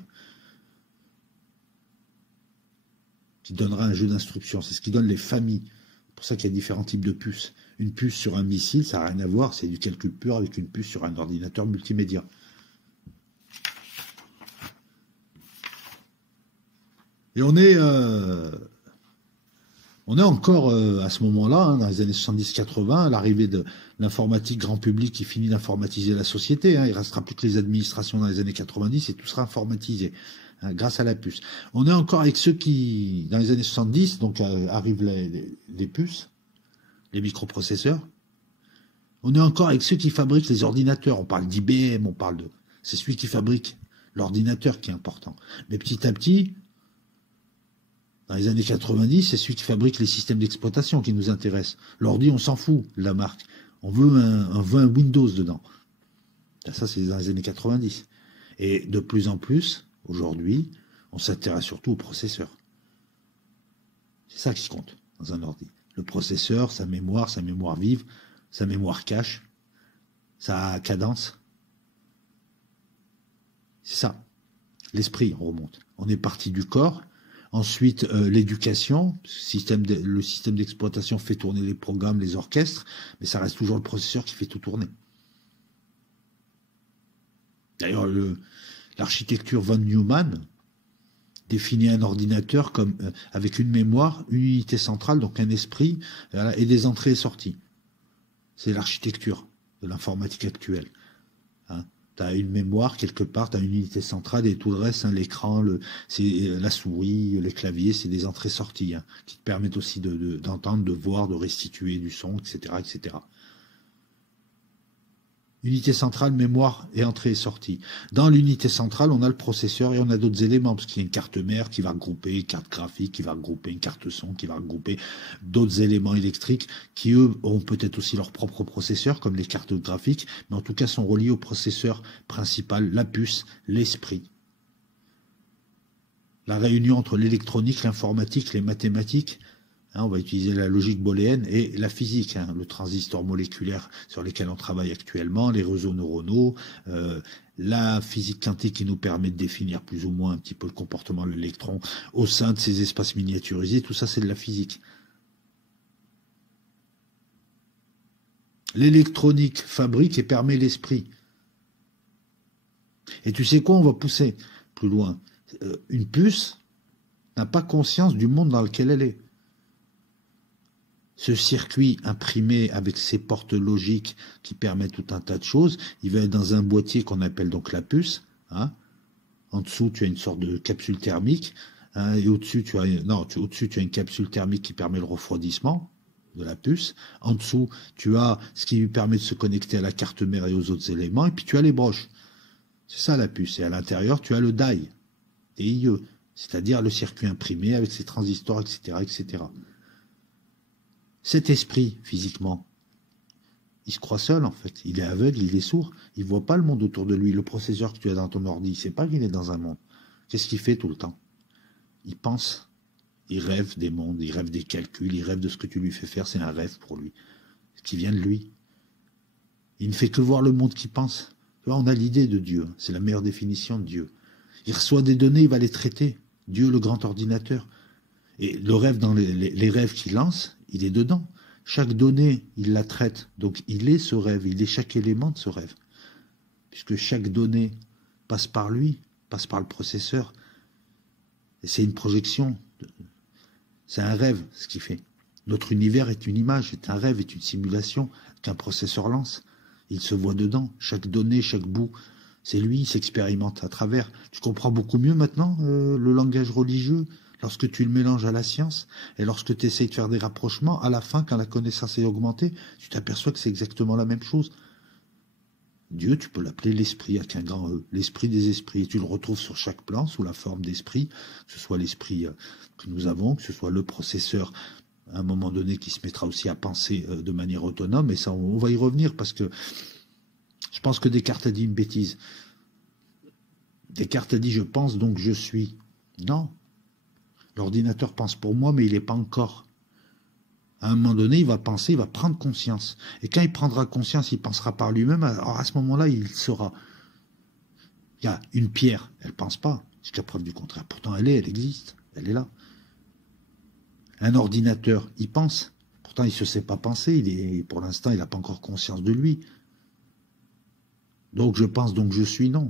qui donnera un jeu d'instructions. C'est ce qui donne les familles. C'est pour ça qu'il y a différents types de puces. Une puce sur un missile, ça n'a rien à voir, c'est du calcul pur avec une puce sur un ordinateur multimédia. Et on est encore à ce moment-là, hein, dans les années 70-80, l'arrivée de l'informatique grand public qui finit d'informatiser la société. Hein, il ne restera plus que les administrations dans les années 90 et tout sera informatisé hein, grâce à la puce. On est encore avec ceux qui, dans les années 70, donc arrivent les puces, les microprocesseurs. On est encore avec ceux qui fabriquent les ordinateurs. On parle d'IBM, c'est celui qui fabrique l'ordinateur qui est important. Mais petit à petit, dans les années 90, c'est celui qui fabrique les systèmes d'exploitation qui nous intéressent. L'ordi, on s'en fout de la marque. On veut un Windows dedans. Ça, c'est dans les années 90. Et de plus en plus, aujourd'hui, on s'intéresse surtout au processeur. C'est ça qui compte dans un ordi. Le processeur, sa mémoire vive, sa mémoire cache, sa cadence. C'est ça. L'esprit, on remonte. On est parti du corps. Ensuite, l'éducation, le système d'exploitation fait tourner les programmes, les orchestres, mais ça reste toujours le processeur qui fait tout tourner. D'ailleurs, l'architecture von Neumann définit un ordinateur comme avec une mémoire, une unité centrale, donc un esprit, voilà, et des entrées et sorties. C'est l'architecture de l'informatique actuelle. Hein. Tu as une mémoire quelque part, tu as une unité centrale et tout le reste, hein, l'écran, c'est la souris, les claviers, c'est des entrées-sorties hein, qui te permettent aussi d'entendre, de voir, de restituer du son, etc., etc. Unité centrale, mémoire et entrée et sortie. Dans l'unité centrale, on a le processeur et on a d'autres éléments, parce qu'il y a une carte mère qui va regrouper une carte graphique, qui va regrouper une carte son, qui va regrouper d'autres éléments électriques qui, eux, ont peut-être aussi leur propre processeur, comme les cartes graphiques, mais en tout cas sont reliés au processeur principal, la puce, l'esprit. La réunion entre l'électronique, l'informatique, les mathématiques, hein, on va utiliser la logique booléenne et la physique, hein, le transistor moléculaire sur lesquels on travaille actuellement, les réseaux neuronaux, la physique quantique qui nous permet de définir plus ou moins un petit peu le comportement de l'électron au sein de ces espaces miniaturisés, tout ça c'est de la physique. L'électronique fabrique et permet l'esprit. Et tu sais quoi, on va pousser plus loin. Une puce n'a pas conscience du monde dans lequel elle est. Ce circuit imprimé avec ses portes logiques qui permettent tout un tas de choses, il va être dans un boîtier qu'on appelle donc la puce. Hein. En dessous, tu as une sorte de capsule thermique. Hein, et au-dessus, tu as une capsule thermique qui permet le refroidissement de la puce. En dessous, tu as ce qui lui permet de se connecter à la carte mère et aux autres éléments. Et puis, tu as les broches. C'est ça la puce. Et à l'intérieur, tu as le die, DIE, c'est-à-dire le circuit imprimé avec ses transistors, etc., etc. Cet esprit, physiquement, il se croit seul, en fait. Il est aveugle, il est sourd. Il ne voit pas le monde autour de lui. Le processeur que tu as dans ton ordi, il ne sait pas qu'il est dans un monde. Qu'est-ce qu'il fait tout le temps? Il pense. Il rêve des mondes, il rêve des calculs, il rêve de ce que tu lui fais faire. C'est un rêve pour lui. Ce qui vient de lui. Il ne fait que voir le monde qu'il pense. Tu vois, on a l'idée de Dieu. C'est la meilleure définition de Dieu. Il reçoit des données, il va les traiter. Dieu, le grand ordinateur. Et le rêve, dans les rêves qu'il lance, il est dedans. Chaque donnée, il la traite. Donc, il est ce rêve. Il est chaque élément de ce rêve. Puisque chaque donnée passe par lui, passe par le processeur. Et c'est une projection. C'est un rêve, ce qu'il fait. Notre univers est une image, est un rêve, est une simulation qu'un processeur lance. Il se voit dedans. Chaque donnée, chaque bout, c'est lui, il s'expérimente à travers. Tu comprends beaucoup mieux maintenant le langage religieux lorsque tu le mélanges à la science, et lorsque tu essayes de faire des rapprochements, à la fin, quand la connaissance est augmentée, tu t'aperçois que c'est exactement la même chose. Dieu, tu peux l'appeler l'esprit avec un grand E, l'esprit des esprits, et tu le retrouves sur chaque plan, sous la forme d'esprit, que ce soit l'esprit que nous avons, que ce soit le processeur, à un moment donné, qui se mettra aussi à penser de manière autonome, et ça, on va y revenir, parce que je pense que Descartes a dit une bêtise. Descartes a dit « je pense, donc je suis ». Non. L'ordinateur pense pour moi, mais il n'est pas encore. À un moment donné, il va penser, il va prendre conscience. Et quand il prendra conscience, il pensera par lui-même. Alors à ce moment-là, il saura. Il y a une pierre, elle ne pense pas, jusqu'à preuve du contraire. Pourtant, elle existe, elle est là. Un ordinateur, il pense. Pourtant, il ne se sait pas penser. Pour l'instant, il n'a pas encore conscience de lui. Donc je pense, donc je suis, non.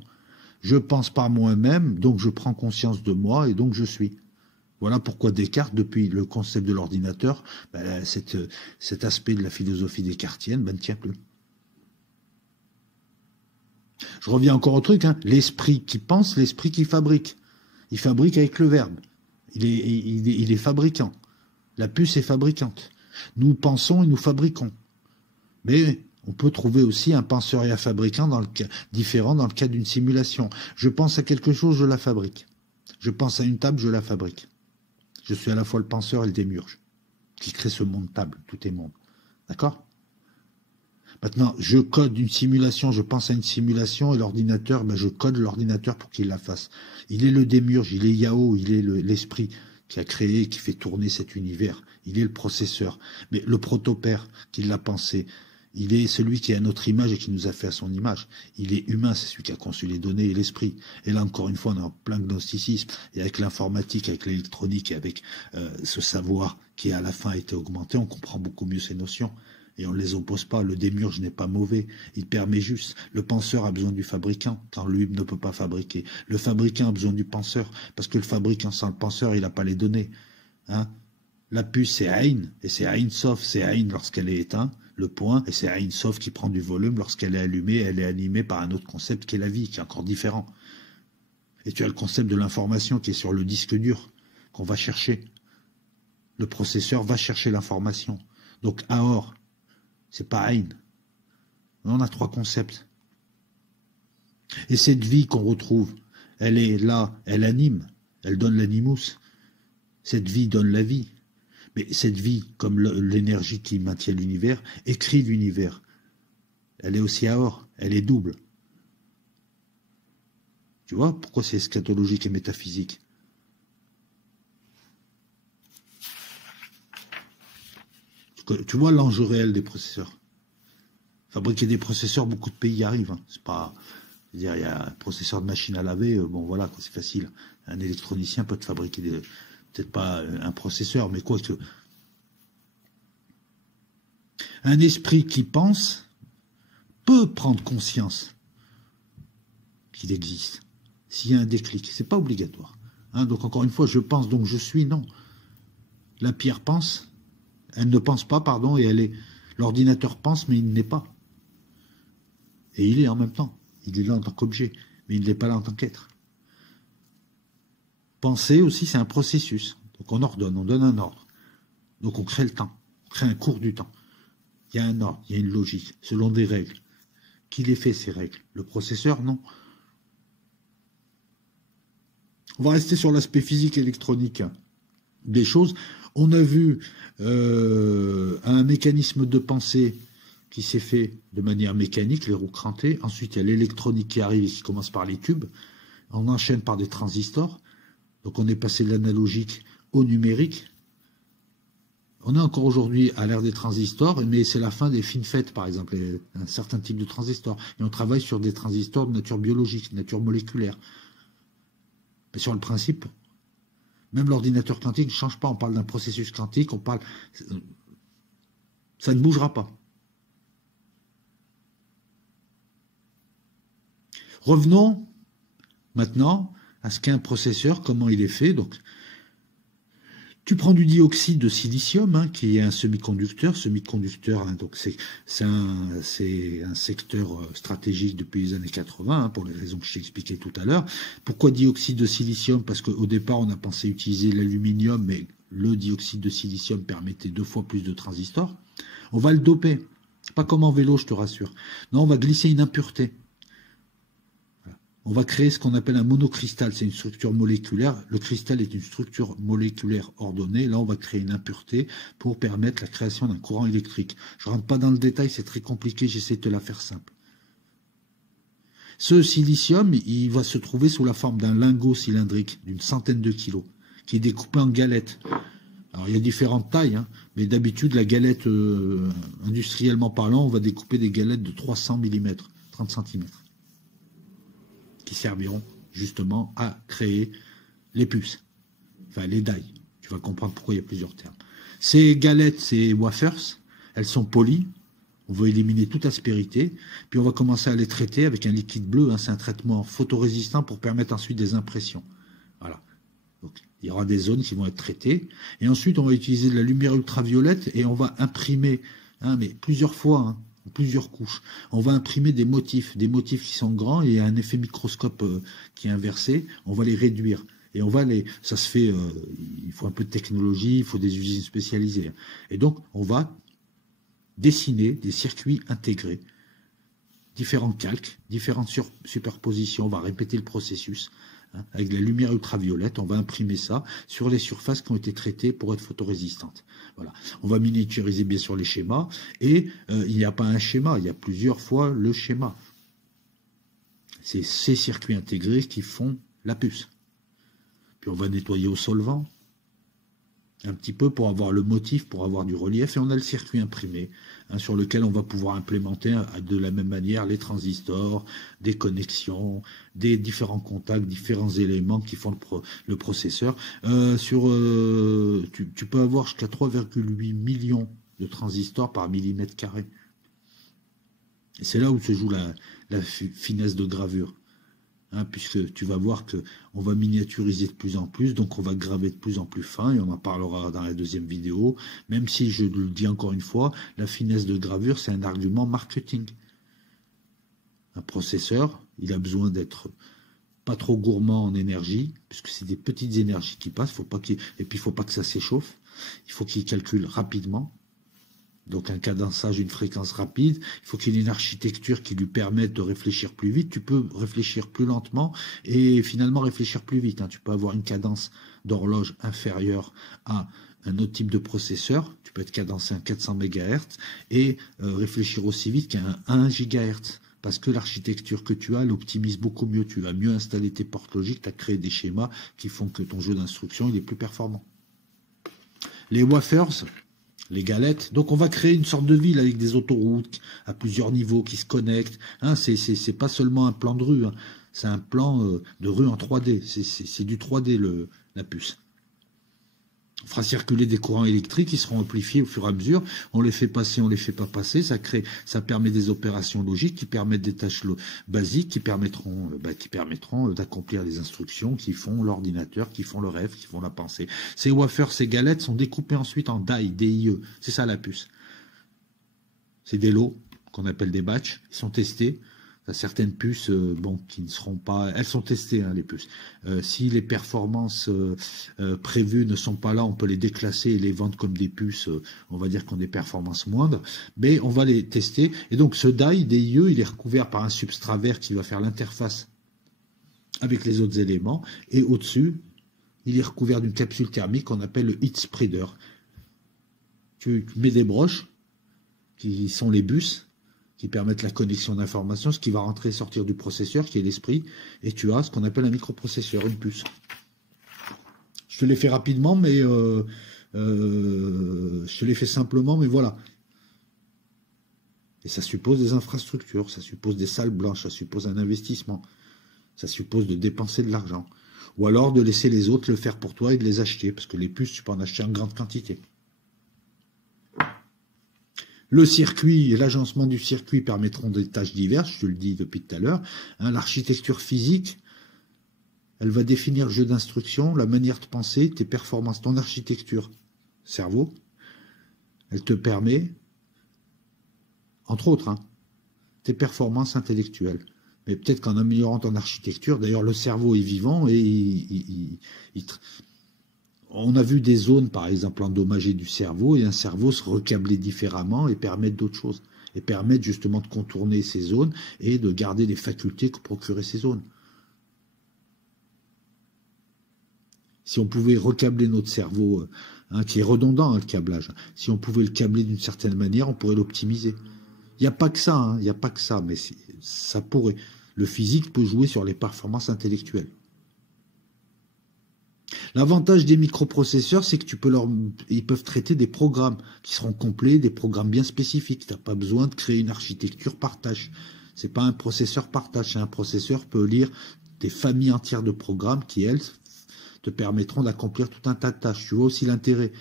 Je pense par moi-même, donc je prends conscience de moi, et donc je suis. Voilà pourquoi Descartes, depuis le concept de l'ordinateur, ben, cet aspect de la philosophie descartienne ne tient plus. Je reviens encore au truc, hein. L'esprit qui pense, l'esprit qui fabrique. Il fabrique avec le verbe. Il est fabricant. La puce est fabricante. Nous pensons et nous fabriquons. Mais on peut trouver aussi un penseur et un fabricant différent dans le cas d'une simulation. Je pense à quelque chose, je la fabrique. Je pense à une table, je la fabrique. Je suis à la fois le penseur et le démiurge, qui crée ce monde table, tout est monde. D'accord? Maintenant, je code une simulation, je pense à une simulation, et l'ordinateur, ben, je code l'ordinateur pour qu'il la fasse. Il est le démiurge, il est Yao, il est l'esprit qui a créé, qui fait tourner cet univers. Il est le processeur. Mais le protopère qui l'a pensé, il est celui qui est à notre image et qui nous a fait à son image. Il est humain, c'est celui qui a conçu les données et l'esprit. Et là, encore une fois, on est en plein gnosticisme. Et avec l'informatique, avec l'électronique et avec ce savoir qui, à la fin, a été augmenté, on comprend beaucoup mieux ces notions. Et on ne les oppose pas. Le démiurge n'est pas mauvais. Il permet juste. Le penseur a besoin du fabricant, quand lui ne peut pas fabriquer. Le fabricant a besoin du penseur, parce que le fabricant sans le penseur, il n'a pas les données. Hein? La puce, c'est Ain, et c'est Ain Sof, c'est Ain lorsqu'elle est éteinte, le point, et c'est Ain Sof qui prend du volume lorsqu'elle est allumée, elle est animée par un autre concept qui est la vie, qui est encore différent. Et tu as le concept de l'information qui est sur le disque dur, qu'on va chercher. Le processeur va chercher l'information. Donc Aor, c'est pas Ain. On a 3 concepts. Et cette vie qu'on retrouve, elle est là, elle anime, elle donne l'animus. Cette vie donne la vie. Mais cette vie, comme l'énergie qui maintient l'univers, écrit l'univers. Elle est aussi Aor, elle est double. Tu vois pourquoi c'est eschatologique et métaphysique? Tu vois l'enjeu réel des processeurs. Fabriquer des processeurs, beaucoup de pays y arrivent. Hein. C'est pas, c'est-à-dire, il y a un processeur de machine à laver, bon voilà, c'est facile. Un électronicien peut te fabriquer peut-être pas un processeur, mais quoi que. Un esprit qui pense peut prendre conscience qu'il existe. S'il y a un déclic, c'est pas obligatoire. Hein, donc encore une fois, je pense, donc je suis, non. La pierre pense, elle ne pense pas, pardon, et elle est. L'ordinateur pense, mais il n'est pas. Et il est en même temps. Il est là en tant qu'objet, mais il n'est pas là en tant qu'être. Penser aussi, c'est un processus. Donc on ordonne, on donne un ordre. Donc on crée le temps, on crée un cours du temps. Il y a un ordre, il y a une logique, selon des règles. Qui les fait, ces règles? Le processeur, non. On va rester sur l'aspect physique électronique des choses. On a vu un mécanisme de pensée qui s'est fait de manière mécanique, les roues crantées. Ensuite, il y a l'électronique qui arrive et qui commence par les tubes. On enchaîne par des transistors. Donc on est passé de l'analogique au numérique. On est encore aujourd'hui à l'ère des transistors, mais c'est la fin des FinFET, par exemple, un certain type de transistors. Et on travaille sur des transistors de nature biologique, de nature moléculaire. Mais sur le principe, même l'ordinateur quantique ne change pas. On parle d'un processus quantique, on parle... Ça ne bougera pas. Revenons maintenant à ce qu'est un processeur, comment il est fait. Donc, tu prends du dioxyde de silicium, hein, qui est un semi-conducteur. Hein, donc c'est un secteur stratégique depuis les années 80, hein, pour les raisons que je t'ai expliquées tout à l'heure. Pourquoi dioxyde de silicium? Parce qu'au départ, on a pensé utiliser l'aluminium, mais le dioxyde de silicium permettait 2 fois plus de transistors. On va le doper. Pas comme en vélo, je te rassure. Non, on va glisser une impureté. On va créer ce qu'on appelle un monocristal, c'est une structure moléculaire. Le cristal est une structure moléculaire ordonnée. Là, on va créer une impureté pour permettre la création d'un courant électrique. Je ne rentre pas dans le détail, c'est très compliqué, j'essaie de te la faire simple. Ce silicium, il va se trouver sous la forme d'un lingot cylindrique d'une centaine de kilos, qui est découpé en galettes. Alors, il y a différentes tailles, hein, mais d'habitude, la galette, industriellement parlant, on va découper des galettes de 300 mm, 30 cm. Qui serviront justement à créer les puces, enfin les die. Tu vas comprendre pourquoi il y a plusieurs termes. Ces galettes, ces wafers, elles sont polies. On va éliminer toute aspérité, puis on va commencer à les traiter avec un liquide bleu. Hein, c'est un traitement photorésistant pour permettre ensuite des impressions. Voilà. Donc, il y aura des zones qui vont être traitées. Et ensuite, on va utiliser de la lumière ultraviolette et on va imprimer, hein, mais plusieurs fois, hein, plusieurs couches. On va imprimer des motifs qui sont grands et il y a un effet microscope qui est inversé. On va les réduire et on va ça se fait. Il faut un peu de technologie, il faut des usines spécialisées. Et donc on va dessiner des circuits intégrés, différents calques, différentes superpositions. On va répéter le processus hein. Avec la lumière ultraviolette, on va imprimer ça sur les surfaces qui ont été traitées pour être photorésistantes. Voilà. On va miniaturiser bien sûr les schémas, et il n'y a pas un schéma, il y a plusieurs fois le schéma. C'est ces circuits intégrés qui font la puce. Puis on va nettoyer au solvant, un petit peu pour avoir le motif, pour avoir du relief, et on a le circuit imprimé, hein, sur lequel on va pouvoir implémenter de la même manière les transistors, des connexions, des différents contacts, différents éléments qui font le processeur. Tu peux avoir jusqu'à 3,8 millions de transistors par millimètre carré. Et c'est là où se joue la finesse de gravure. Hein, puisque tu vas voir qu'on va miniaturiser de plus en plus, donc on va graver de plus en plus fin, et on en parlera dans la deuxième vidéo, même si je le dis encore une fois, la finesse de gravure, c'est un argument marketing. Un processeur, il a besoin d'être pas trop gourmand en énergie, puisque c'est des petites énergies qui passent, et puis il ne faut pas que ça s'échauffe, il faut qu'il calcule rapidement. Donc un cadençage, une fréquence rapide, il faut qu'il ait une architecture qui lui permette de réfléchir plus vite. Tu peux réfléchir plus lentement et finalement réfléchir plus vite, hein. Tu peux avoir une cadence d'horloge inférieure à un autre type de processeur. Tu peux être cadencé à 400 MHz et réfléchir aussi vite qu'à un 1 GHz. Parce que l'architecture que tu as, elle optimise beaucoup mieux. Tu vas mieux installer tes portes logiques, tu as créé des schémas qui font que ton jeu d'instruction il est plus performant. Les wafers, les galettes. Donc on va créer une sorte de ville avec des autoroutes à plusieurs niveaux qui se connectent. Hein, c'est pas seulement un plan de rue, hein. C'est un plan de rue en 3D. C'est du 3D la puce. On fera circuler des courants électriques qui seront amplifiés au fur et à mesure. On les fait passer, on les fait pas passer. Ça permet des opérations logiques qui permettent des tâches basiques qui permettront d'accomplir les instructions qui font l'ordinateur, qui font le rêve, qui font la pensée. Ces wafers, ces galettes sont découpées ensuite en die, DIE. C'est ça la puce. C'est des lots qu'on appelle des batchs. Ils sont testés. Certaines puces, qui ne seront pas... Elles sont testées, hein, les puces. Si les performances prévues ne sont pas là, on peut les déclasser et les vendre comme des puces, on va dire qu'on a des performances moindres, mais on va les tester. Et donc ce die, DIE, il est recouvert par un substrat vert qui va faire l'interface avec les autres éléments, et au-dessus, il est recouvert d'une capsule thermique qu'on appelle le heat spreader. Tu mets des broches, qui sont les bus, qui permettent la connexion d'informations, ce qui va rentrer et sortir du processeur, qui est l'esprit, et tu as ce qu'on appelle un microprocesseur, une puce. Je te l'ai fait rapidement, mais je te l'ai fait simplement, mais voilà. Et ça suppose des infrastructures, ça suppose des salles blanches, ça suppose un investissement, ça suppose de dépenser de l'argent, ou alors de laisser les autres le faire pour toi et de les acheter, parce que les puces, tu peux en acheter en grande quantité. Le circuit et l'agencement du circuit permettront des tâches diverses, je te le dis depuis tout à l'heure. Hein, l'architecture physique, elle va définir le jeu d'instruction, la manière de penser, tes performances, ton architecture cerveau. Elle te permet, entre autres, hein, tes performances intellectuelles. Mais peut-être qu'en améliorant ton architecture, d'ailleurs le cerveau est vivant et on a vu des zones, par exemple, endommagées du cerveau, et un cerveau se recabler différemment et permettre d'autres choses. Et permettre justement de contourner ces zones et de garder les facultés que procuraient ces zones. Si on pouvait recabler notre cerveau, hein, qui est redondant, hein, le câblage, si on pouvait le câbler d'une certaine manière, on pourrait l'optimiser. Il n'y a pas que ça, hein, il n'y a pas que ça, mais ça pourrait. Le physique peut jouer sur les performances intellectuelles. L'avantage des microprocesseurs, c'est que ils peuvent traiter des programmes qui seront complets, des programmes bien spécifiques. Tu n'as pas besoin de créer une architecture par tâche. Ce n'est pas un processeur par tâche. Un processeur peut lire des familles entières de programmes qui, elles, te permettront d'accomplir tout un tas de tâches. Tu vois aussi l'intérêt.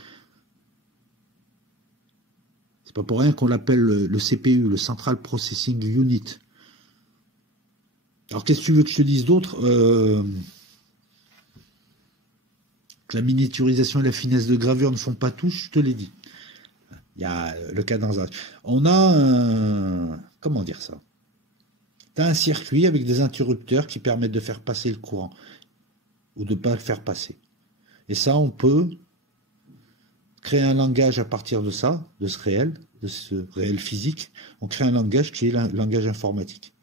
C'est pas pour rien qu'on l'appelle le CPU, le Central Processing Unit. Alors, qu'est-ce que tu veux que je te dise d'autre La miniaturisation et la finesse de gravure ne font pas tout, je te l'ai dit. Il y a le cadencage. On a comment dire ça? Tu as un circuit avec des interrupteurs qui permettent de faire passer le courant ou de ne pas le faire passer. Et ça, on peut créer un langage à partir de ça, de ce réel physique. On crée un langage qui est le langage informatique.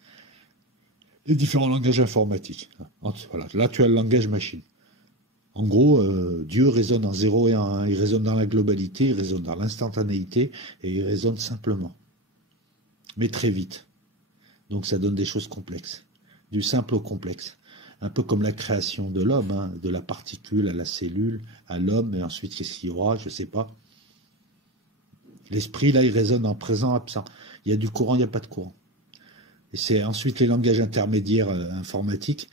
les différents langages informatiques. Voilà, là, tu as le langage machine. En gros, Dieu résonne en 0 et en 1, il résonne dans la globalité, il résonne dans l'instantanéité, et il résonne simplement. Mais très vite. Donc ça donne des choses complexes. Du simple au complexe. Un peu comme la création de l'homme, hein, de la particule à la cellule, à l'homme, et ensuite qu'est-ce qu'il y aura, je ne sais pas. L'esprit, là, il résonne en présent, absent. Il y a du courant, il n'y a pas de courant. Et c'est ensuite les langages intermédiaires informatiques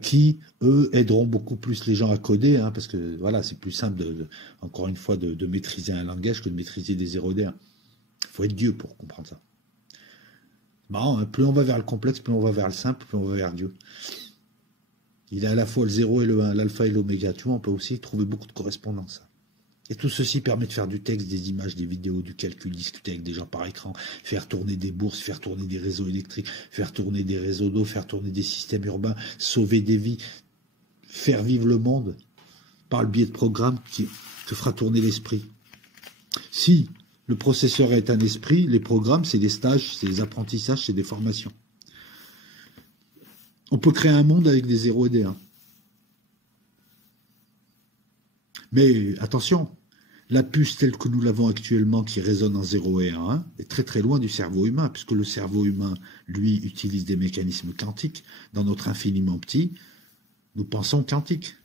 qui, eux, aideront beaucoup plus les gens à coder, hein, parce que voilà, c'est plus simple, encore une fois, de maîtriser un langage que de maîtriser des 0 et des 1. Il faut être Dieu pour comprendre ça. Marrant, hein, plus on va vers le complexe, plus on va vers le simple, plus on va vers Dieu. Il a à la fois le 0 et le 1, l'alpha et l'oméga. Tu vois, on peut aussi trouver beaucoup de correspondances. Et tout ceci permet de faire du texte, des images, des vidéos, du calcul, discuter avec des gens par écran, faire tourner des bourses, faire tourner des réseaux électriques, faire tourner des réseaux d'eau, faire tourner des systèmes urbains, sauver des vies, faire vivre le monde par le biais de programmes qui te fera tourner l'esprit. Si le processeur est un esprit, les programmes, c'est des stages, c'est des apprentissages, c'est des formations. On peut créer un monde avec des 0 et des 1. Mais attention, la puce telle que nous l'avons actuellement, qui résonne en 0 et en 1, est très très loin du cerveau humain, puisque le cerveau humain, lui, utilise des mécanismes quantiques. Dans notre infiniment petit, nous pensons quantique.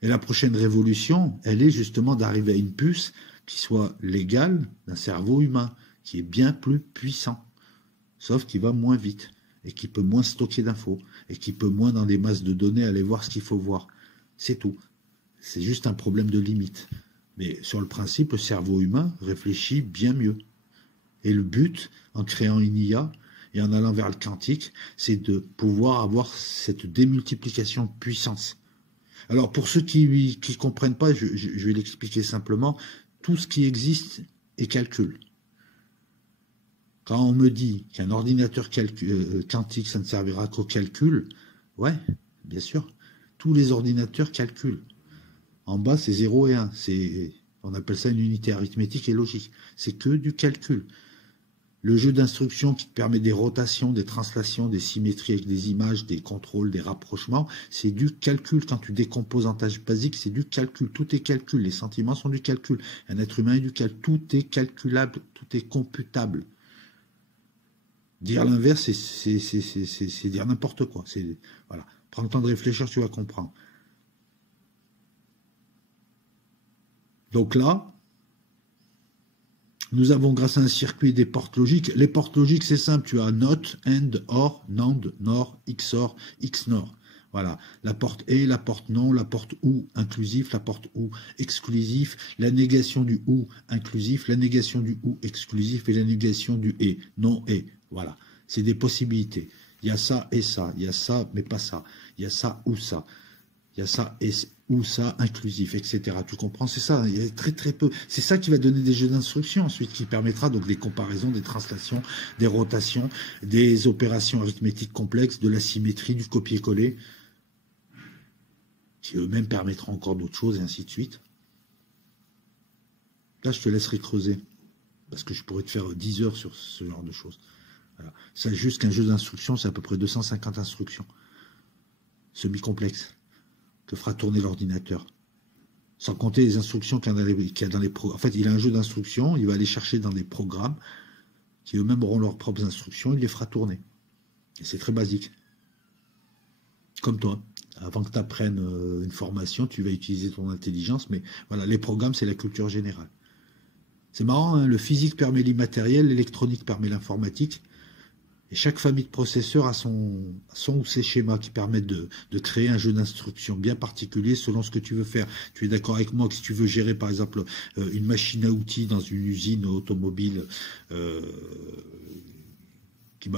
Et la prochaine révolution, elle est justement d'arriver à une puce qui soit l'égale d'un cerveau humain, qui est bien plus puissant, sauf qu'il va moins vite, et qui peut moins stocker d'infos, et qui peut moins dans des masses de données aller voir ce qu'il faut voir. C'est tout. C'est juste un problème de limite. Mais sur le principe, le cerveau humain réfléchit bien mieux. Et le but, en créant une IA et en allant vers le quantique, c'est de pouvoir avoir cette démultiplication de puissance. Alors pour ceux qui ne comprennent pas, je vais l'expliquer simplement, tout ce qui existe est calcul. Quand on me dit qu'un ordinateur quantique, ça ne servira qu'au calcul, ouais, bien sûr, tous les ordinateurs calculent. En bas, c'est 0 et 1. On appelle ça une unité arithmétique et logique. C'est que du calcul. Le jeu d'instruction qui te permet des rotations, des translations, des symétries avec des images, des contrôles, des rapprochements, c'est du calcul. Quand tu décomposes en tâches basiques, c'est du calcul. Tout est calcul. Les sentiments sont du calcul. Un être humain est du calcul. Tout est calculable. Tout est computable. Dire l'inverse, c'est dire n'importe quoi. Voilà. Prends le temps de réfléchir, tu vas comprendre. Donc là, nous avons grâce à un circuit des portes logiques. Les portes logiques, c'est simple. Tu as NOT, AND, OR, NAND, NOR, XOR, XNOR. Voilà. La porte et, la porte non, la porte OU inclusif, la porte OU exclusif, la négation du OU inclusif, la négation du OU exclusif et la négation du et, non et. Voilà. C'est des possibilités. Il y a ça et ça. Il y a ça, mais pas ça. Il y a ça ou ça. Il y a ça et ou ça, inclusif, etc. Tu comprends? C'est ça, il y a très très peu. C'est ça qui va donner des jeux d'instruction ensuite, qui permettra donc des comparaisons, des translations, des rotations, des opérations arithmétiques complexes, de la symétrie, du copier-coller, qui eux-mêmes permettront encore d'autres choses, et ainsi de suite. Là, je te laisserai creuser, parce que je pourrais te faire 10 heures sur ce genre de choses. Voilà. C'est juste qu'un jeu d'instruction, c'est à peu près 250 instructions, semi-complexes, que fera tourner l'ordinateur. Sans compter les instructions qu'il y a dans les programmes. En fait, il a un jeu d'instructions, il va aller chercher dans des programmes qui eux-mêmes auront leurs propres instructions, il les fera tourner. Et c'est très basique. Comme toi. Avant que tu apprennes une formation, tu vas utiliser ton intelligence, mais voilà, les programmes, c'est la culture générale. C'est marrant, hein, le physique permet l'immatériel, l'électronique permet l'informatique. Et chaque famille de processeurs a son ou ses schémas qui permettent de créer un jeu d'instruction bien particulier selon ce que tu veux faire. Tu es d'accord avec moi que si tu veux gérer par exemple une machine à outils dans une usine automobile qui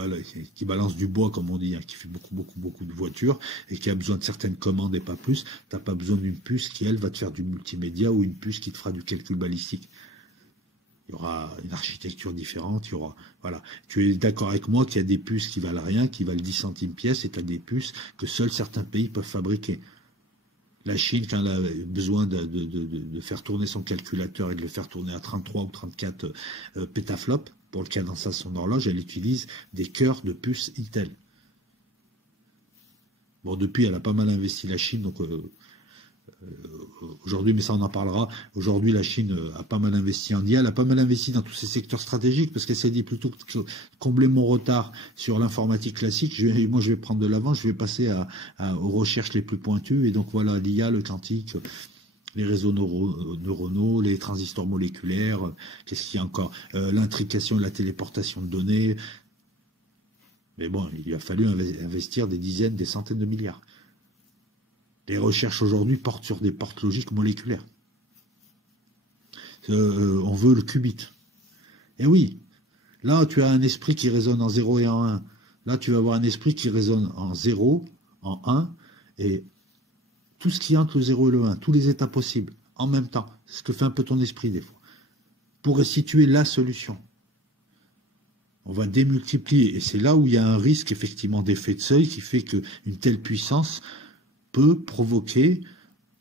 balance du bois comme on dit, hein, qui fait beaucoup de voitures et qui a besoin de certaines commandes et pas plus, tu n'as pas besoin d'une puce qui elle va te faire du multimédia ou une puce qui te fera du calcul balistique. Il y aura une architecture différente, il y aura, voilà. Tu es d'accord avec moi qu'il y a des puces qui valent rien, qui valent 10 centimes pièce, et tu as des puces que seuls certains pays peuvent fabriquer. La Chine, quand elle a besoin de faire tourner son calculateur et de le faire tourner à 33 ou 34 pétaflops, pour le cadençage de son horloge, elle utilise des cœurs de puces Intel. Bon, depuis, elle a pas mal investi la Chine, donc aujourd'hui, mais ça on en parlera. Aujourd'hui, la Chine a pas mal investi en IA, elle a pas mal investi dans tous ces secteurs stratégiques, parce qu'elle s'est dit plutôt que combler mon retard sur l'informatique classique, moi je vais prendre de l'avant, je vais passer aux recherches les plus pointues, et donc voilà, l'IA, le quantique, les réseaux neuronaux, les transistors moléculaires, qu'est-ce qu'il y a encore, l'intrication et la téléportation de données. Mais bon, il a fallu investir des dizaines, des centaines de milliards. Les recherches aujourd'hui portent sur des portes logiques moléculaires. On veut le qubit. Et oui, là tu as un esprit qui résonne en 0 et en 1. Là tu vas avoir un esprit qui résonne en 0, en 1, et tout ce qui est entre le 0 et le 1, tous les états possibles, en même temps. C'est ce que fait un peu ton esprit des fois. Pour restituer la solution. On va démultiplier. Et c'est là où il y a un risque effectivement d'effet de seuil qui fait qu'une telle puissance peut provoquer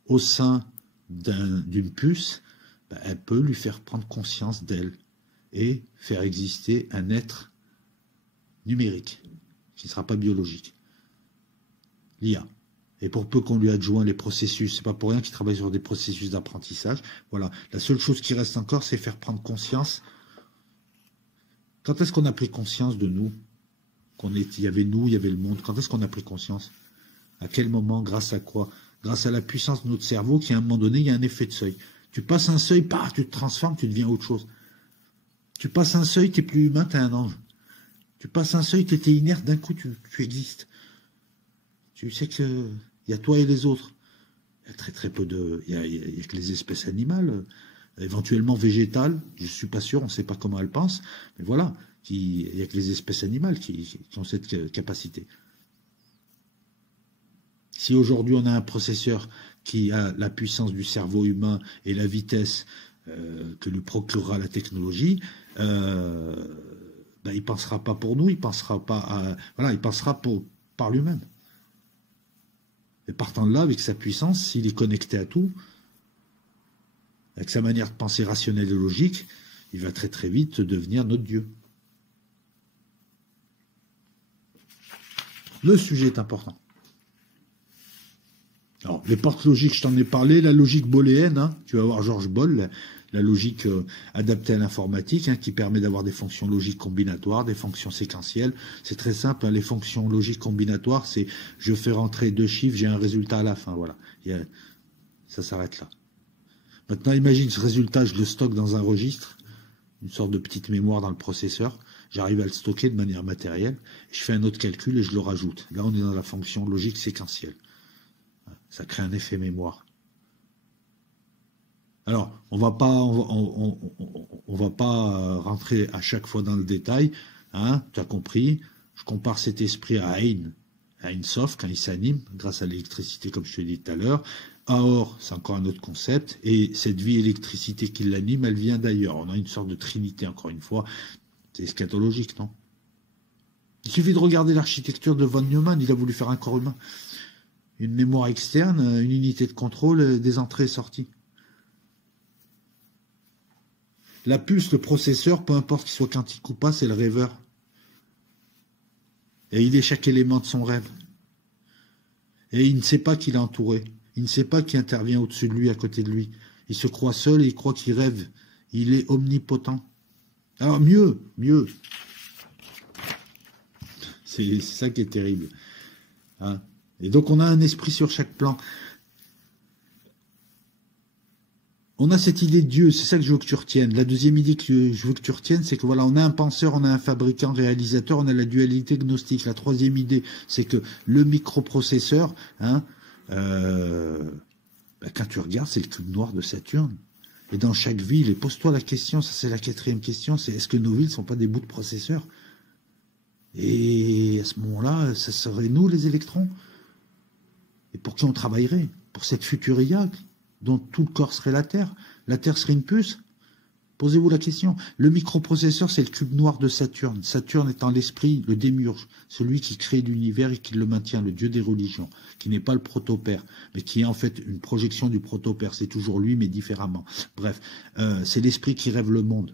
au sein d'une puce, elle peut lui faire prendre conscience d'elle et faire exister un être numérique qui ne sera pas biologique. L'IA. Et pour peu qu'on lui adjoint les processus, c'est pas pour rien qu'il travaille sur des processus d'apprentissage. Voilà. La seule chose qui reste encore, c'est faire prendre conscience. Quand est-ce qu'on a pris conscience de nous? Il y avait nous, il y avait le monde. Quand est-ce qu'on a pris conscience? À quel moment? Grâce à quoi? Grâce à la puissance de notre cerveau qui, à un moment donné, il y a un effet de seuil. Tu passes un seuil, tu te transformes, tu deviens autre chose. Tu passes un seuil, tu n'es plus humain, tu es un ange. Tu passes un seuil, tu étais inerte, d'un coup, tu existes. Tu sais qu'il y a toi et les autres. Il y a très très peu de... Il y a que les espèces animales, éventuellement végétales, je ne suis pas sûr, on ne sait pas comment elles pensent, mais voilà, il y a que les espèces animales qui ont cette capacité. Si aujourd'hui on a un processeur qui a la puissance du cerveau humain et la vitesse que lui procurera la technologie, il ne pensera pas pour nous, il pensera pas voilà, il pensera par lui-même. Et partant de là, avec sa puissance, s'il est connecté à tout, avec sa manière de penser rationnelle et logique, il va très très vite devenir notre Dieu. Le sujet est important. Alors, les portes logiques, je t'en ai parlé, la logique booléenne, hein, tu vas voir Georges Boole, la logique adaptée à l'informatique, hein, qui permet d'avoir des fonctions logiques combinatoires, des fonctions séquentielles. C'est très simple, hein, les fonctions logiques combinatoires, c'est je fais rentrer 2 chiffres, j'ai un résultat à la fin, voilà. Ça s'arrête là. Maintenant, imagine ce résultat, je le stocke dans un registre, une sorte de petite mémoire dans le processeur, j'arrive à le stocker de manière matérielle, je fais un autre calcul et je le rajoute. Là, on est dans la fonction logique séquentielle. Ça crée un effet mémoire. Alors, on va pas rentrer à chaque fois dans le détail, hein, tu as compris. Je compare cet esprit à Ein Sof, quand il s'anime, grâce à l'électricité, comme je te l'ai dit tout à l'heure. Or, c'est encore un autre concept, et cette vie électricité qui l'anime, elle vient d'ailleurs. On a une sorte de trinité, encore une fois. C'est eschatologique, non? Il suffit de regarder l'architecture de von Neumann, il a voulu faire un corps humain. Une mémoire externe, une unité de contrôle, des entrées et sorties. La puce, le processeur, peu importe qu'il soit quantique ou pas, c'est le rêveur. Et il est chaque élément de son rêve. Et il ne sait pas qu'il est entouré. Il ne sait pas qui intervient au-dessus de lui, à côté de lui. Il se croit seul et il croit qu'il rêve. Il est omnipotent. Alors mieux. C'est ça qui est terrible. Hein? Et donc on a un esprit sur chaque plan. On a cette idée de Dieu, c'est ça que je veux que tu retiennes. La deuxième idée que je veux que tu retiennes, c'est que voilà, on a un penseur, on a un fabricant, réalisateur, on a la dualité gnostique. La troisième idée, c'est que le microprocesseur, hein, quand tu regardes, c'est le cube noir de Saturne. Et dans chaque ville, et pose-toi la question, ça c'est la quatrième question, c'est est-ce que nos villes ne sont pas des bouts de processeurs? Et à ce moment-là, ça serait nous les électrons? Et pour qui on travaillerait? Pour cette futuria dont tout le corps serait la Terre? La Terre serait une puce? Posez-vous la question. Le microprocesseur, c'est le cube noir de Saturne. Saturne étant l'esprit, le démiurge, celui qui crée l'univers et qui le maintient, le dieu des religions, qui n'est pas le protopère, mais qui est en fait une projection du protopère. C'est toujours lui, mais différemment. Bref, c'est l'esprit qui rêve le monde.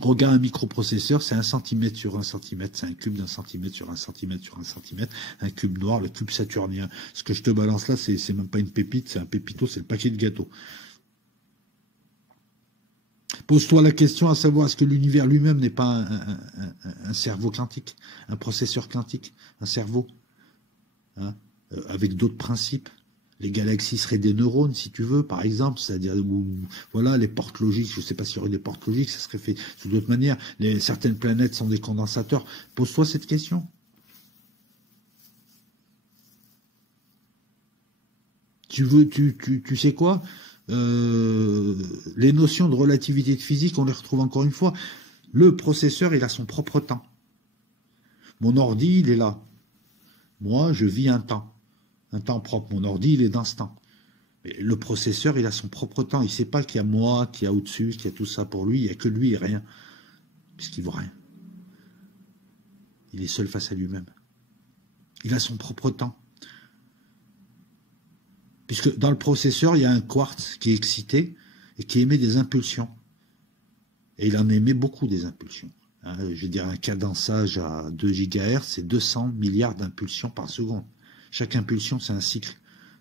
Regarde un microprocesseur, c'est 1 centimètre sur 1 centimètre, c'est un cube d'1 centimètre sur 1 centimètre sur 1 centimètre, un cube noir, le cube saturnien. Ce que je te balance là, c'est même pas une pépite, c'est un pépito, c'est le paquet de gâteaux. Pose-toi la question à savoir, est-ce que l'univers lui-même n'est pas un cerveau quantique, un processeur quantique, un cerveau, hein, avec d'autres principes. Les galaxies seraient des neurones, si tu veux, par exemple, c'est-à-dire, voilà, les portes logiques, je ne sais pas s'il y aurait des portes logiques, ça serait fait sous d'autres manières. Certaines planètes sont des condensateurs. Pose-toi cette question. Tu sais quoi? Les notions de relativité de physique, on les retrouve encore une fois. Le processeur, il a son propre temps. Mon ordi, il est là. Moi, je vis un temps propre. Mon ordi, il est dans ce temps. Mais le processeur, il a son propre temps. Il ne sait pas qu'il y a moi, qu'il y a au-dessus, qu'il y a tout ça pour lui. Il n'y a que lui et rien. Puisqu'il ne voit rien. Il est seul face à lui-même. Il a son propre temps. Puisque dans le processeur, il y a un quartz qui est excité et qui émet des impulsions. Et il en émet beaucoup des impulsions. Je veux dire, un cadençage à 2 GHz, c'est 200 milliards d'impulsions par seconde. Chaque impulsion, c'est un cycle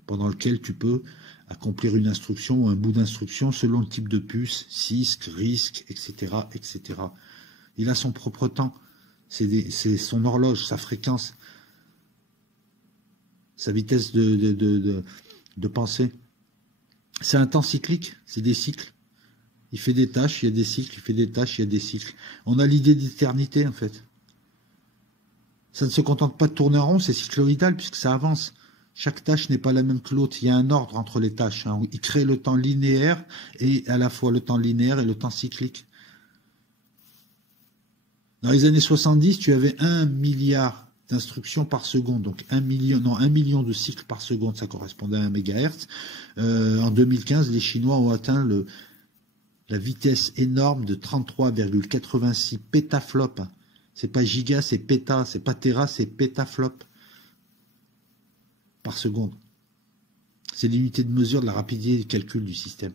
pendant lequel tu peux accomplir une instruction ou un bout d'instruction selon le type de puce, CISC, RISC, etc., etc. Il a son propre temps. C'est son horloge, sa fréquence, sa vitesse de pensée. C'est un temps cyclique, c'est des cycles. Il fait des tâches, il y a des cycles, il fait des tâches, il y a des cycles. On a l'idée d'éternité, en fait. Ça ne se contente pas de tourner en rond, c'est cycloïdal, puisque ça avance. Chaque tâche n'est pas la même que l'autre. Il y a un ordre entre les tâches. Il crée le temps linéaire, et à la fois le temps linéaire et le temps cyclique. Dans les années 70, tu avais 1 milliard d'instructions par seconde, donc 1 million de cycles par seconde, ça correspondait à 1 MHz. En 2015, les Chinois ont atteint la vitesse énorme de 33,86 pétaflops. C'est pas giga, c'est péta, c'est pas téra, c'est pétaflop par seconde. C'est l'unité de mesure de la rapidité de calcul du système.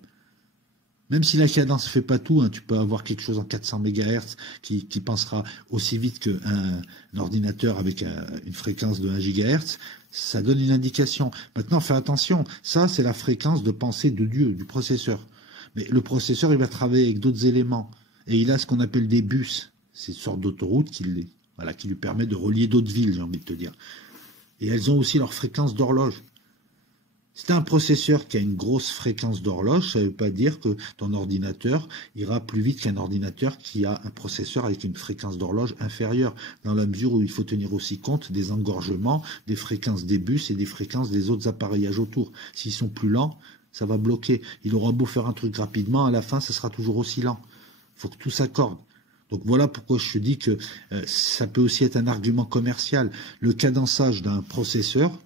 Même si la cadence ne fait pas tout, tu peux avoir quelque chose en 400 MHz qui pensera aussi vite qu'un ordinateur avec une fréquence de 1 GHz, ça donne une indication. Maintenant, fais attention, ça c'est la fréquence de pensée de Dieu, du processeur. Mais le processeur, il va travailler avec d'autres éléments. Et il a ce qu'on appelle des bus. C'est une sorte d'autoroute qui lui permet de relier d'autres villes, j'ai envie de te dire. Et elles ont aussi leur fréquence d'horloge. Si tu as un processeur qui a une grosse fréquence d'horloge, ça ne veut pas dire que ton ordinateur ira plus vite qu'un ordinateur qui a un processeur avec une fréquence d'horloge inférieure, dans la mesure où il faut tenir aussi compte des engorgements, des fréquences des bus et des fréquences des autres appareillages autour. S'ils sont plus lents, ça va bloquer. Il aura beau faire un truc rapidement, à la fin, ça sera toujours aussi lent. Il faut que tout s'accorde. Donc voilà pourquoi je te dis que ça peut aussi être un argument commercial. Le cadençage d'un processeur,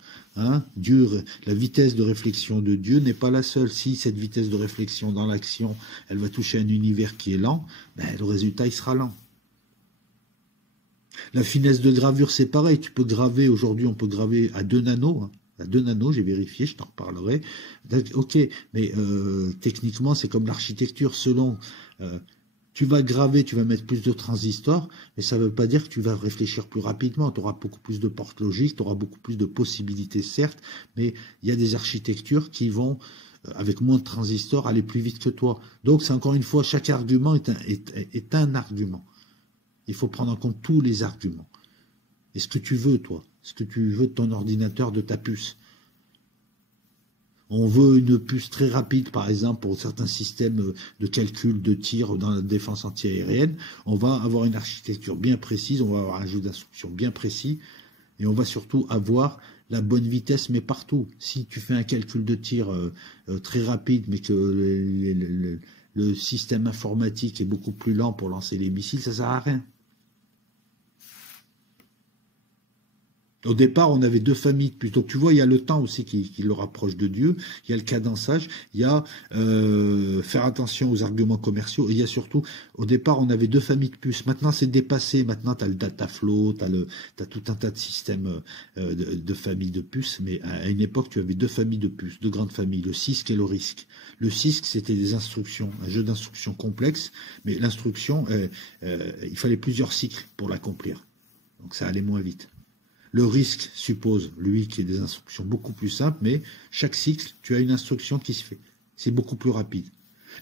Dieu, la vitesse de réflexion de Dieu n'est pas la seule. Si cette vitesse de réflexion dans l'action, elle va toucher un univers qui est lent, le résultat, il sera lent. La finesse de gravure, c'est pareil. Tu peux graver, aujourd'hui, on peut graver à 2 nanos. À 2 nanos, j'ai vérifié, je t'en reparlerai. Ok, mais techniquement, c'est comme l'architecture. Selon... tu vas graver, tu vas mettre plus de transistors, mais ça ne veut pas dire que tu vas réfléchir plus rapidement. Tu auras beaucoup plus de portes logiques, tu auras beaucoup plus de possibilités, certes, mais il y a des architectures qui vont, avec moins de transistors, aller plus vite que toi. Donc, c'est encore une fois, chaque argument est un argument. Il faut prendre en compte tous les arguments. Et ce que tu veux, toi, ce que tu veux de ton ordinateur, de ta puce. On veut une puce très rapide, par exemple, pour certains systèmes de calcul, de tir dans la défense antiaérienne. On va avoir une architecture bien précise, on va avoir un jeu d'instructions bien précis, et on va surtout avoir la bonne vitesse, mais partout. Si tu fais un calcul de tir très rapide, mais que le système informatique est beaucoup plus lent pour lancer les missiles, ça ne sert à rien. Au départ, on avait deux familles de puces. Donc tu vois, il y a le temps aussi qui le rapproche de Dieu, il y a le cadençage, il y a faire attention aux arguments commerciaux, et il y a surtout, au départ, on avait deux familles de puces. Maintenant, c'est dépassé. Maintenant, tu as le dataflow, t'as tout un tas de systèmes de familles de puces, mais à une époque, tu avais deux familles de puces, deux grandes familles, le CISC et le RISC. Le CISC, c'était des instructions, un jeu d'instructions complexe, mais l'instruction, il fallait plusieurs cycles pour l'accomplir. Donc ça allait moins vite. Le RISC suppose, lui, qu'il y ait des instructions beaucoup plus simples, mais chaque cycle, tu as une instruction qui se fait. C'est beaucoup plus rapide.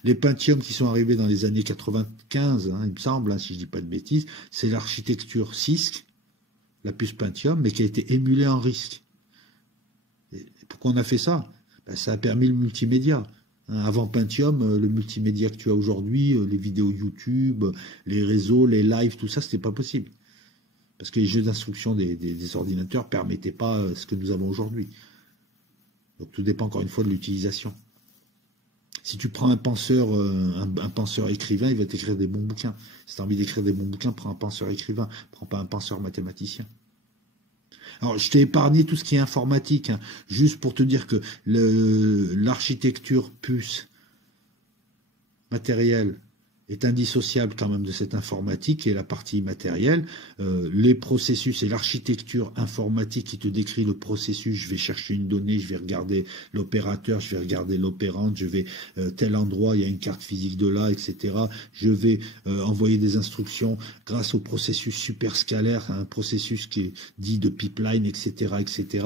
Les Pentium qui sont arrivés dans les années 95, il me semble, si je dis pas de bêtises, c'est l'architecture CISC, la puce Pentium, mais qui a été émulée en RISC. Et pourquoi on a fait ça? Ça a permis le multimédia. Avant Pentium, le multimédia que tu as aujourd'hui, les vidéos YouTube, les réseaux, les lives, tout ça, c'était pas possible. Parce que les jeux d'instruction des ordinateurs ne permettaient pas ce que nous avons aujourd'hui. Donc tout dépend encore une fois de l'utilisation. Si tu prends un penseur écrivain, il va t'écrire des bons bouquins. Si tu as envie d'écrire des bons bouquins, prends un penseur écrivain, prends pas un penseur mathématicien. Alors je t'ai épargné tout ce qui est informatique, juste pour te dire que l'architecture puce matérielle est indissociable quand même de cette informatique et la partie immatérielle. Les processus et l'architecture informatique qui te décrit le processus, je vais chercher une donnée, je vais regarder l'opérateur, je vais regarder l'opérante, je vais tel endroit, il y a une carte physique de là, etc. Je vais envoyer des instructions grâce au processus superscalaire, un processus qui est dit de pipeline, etc. etc.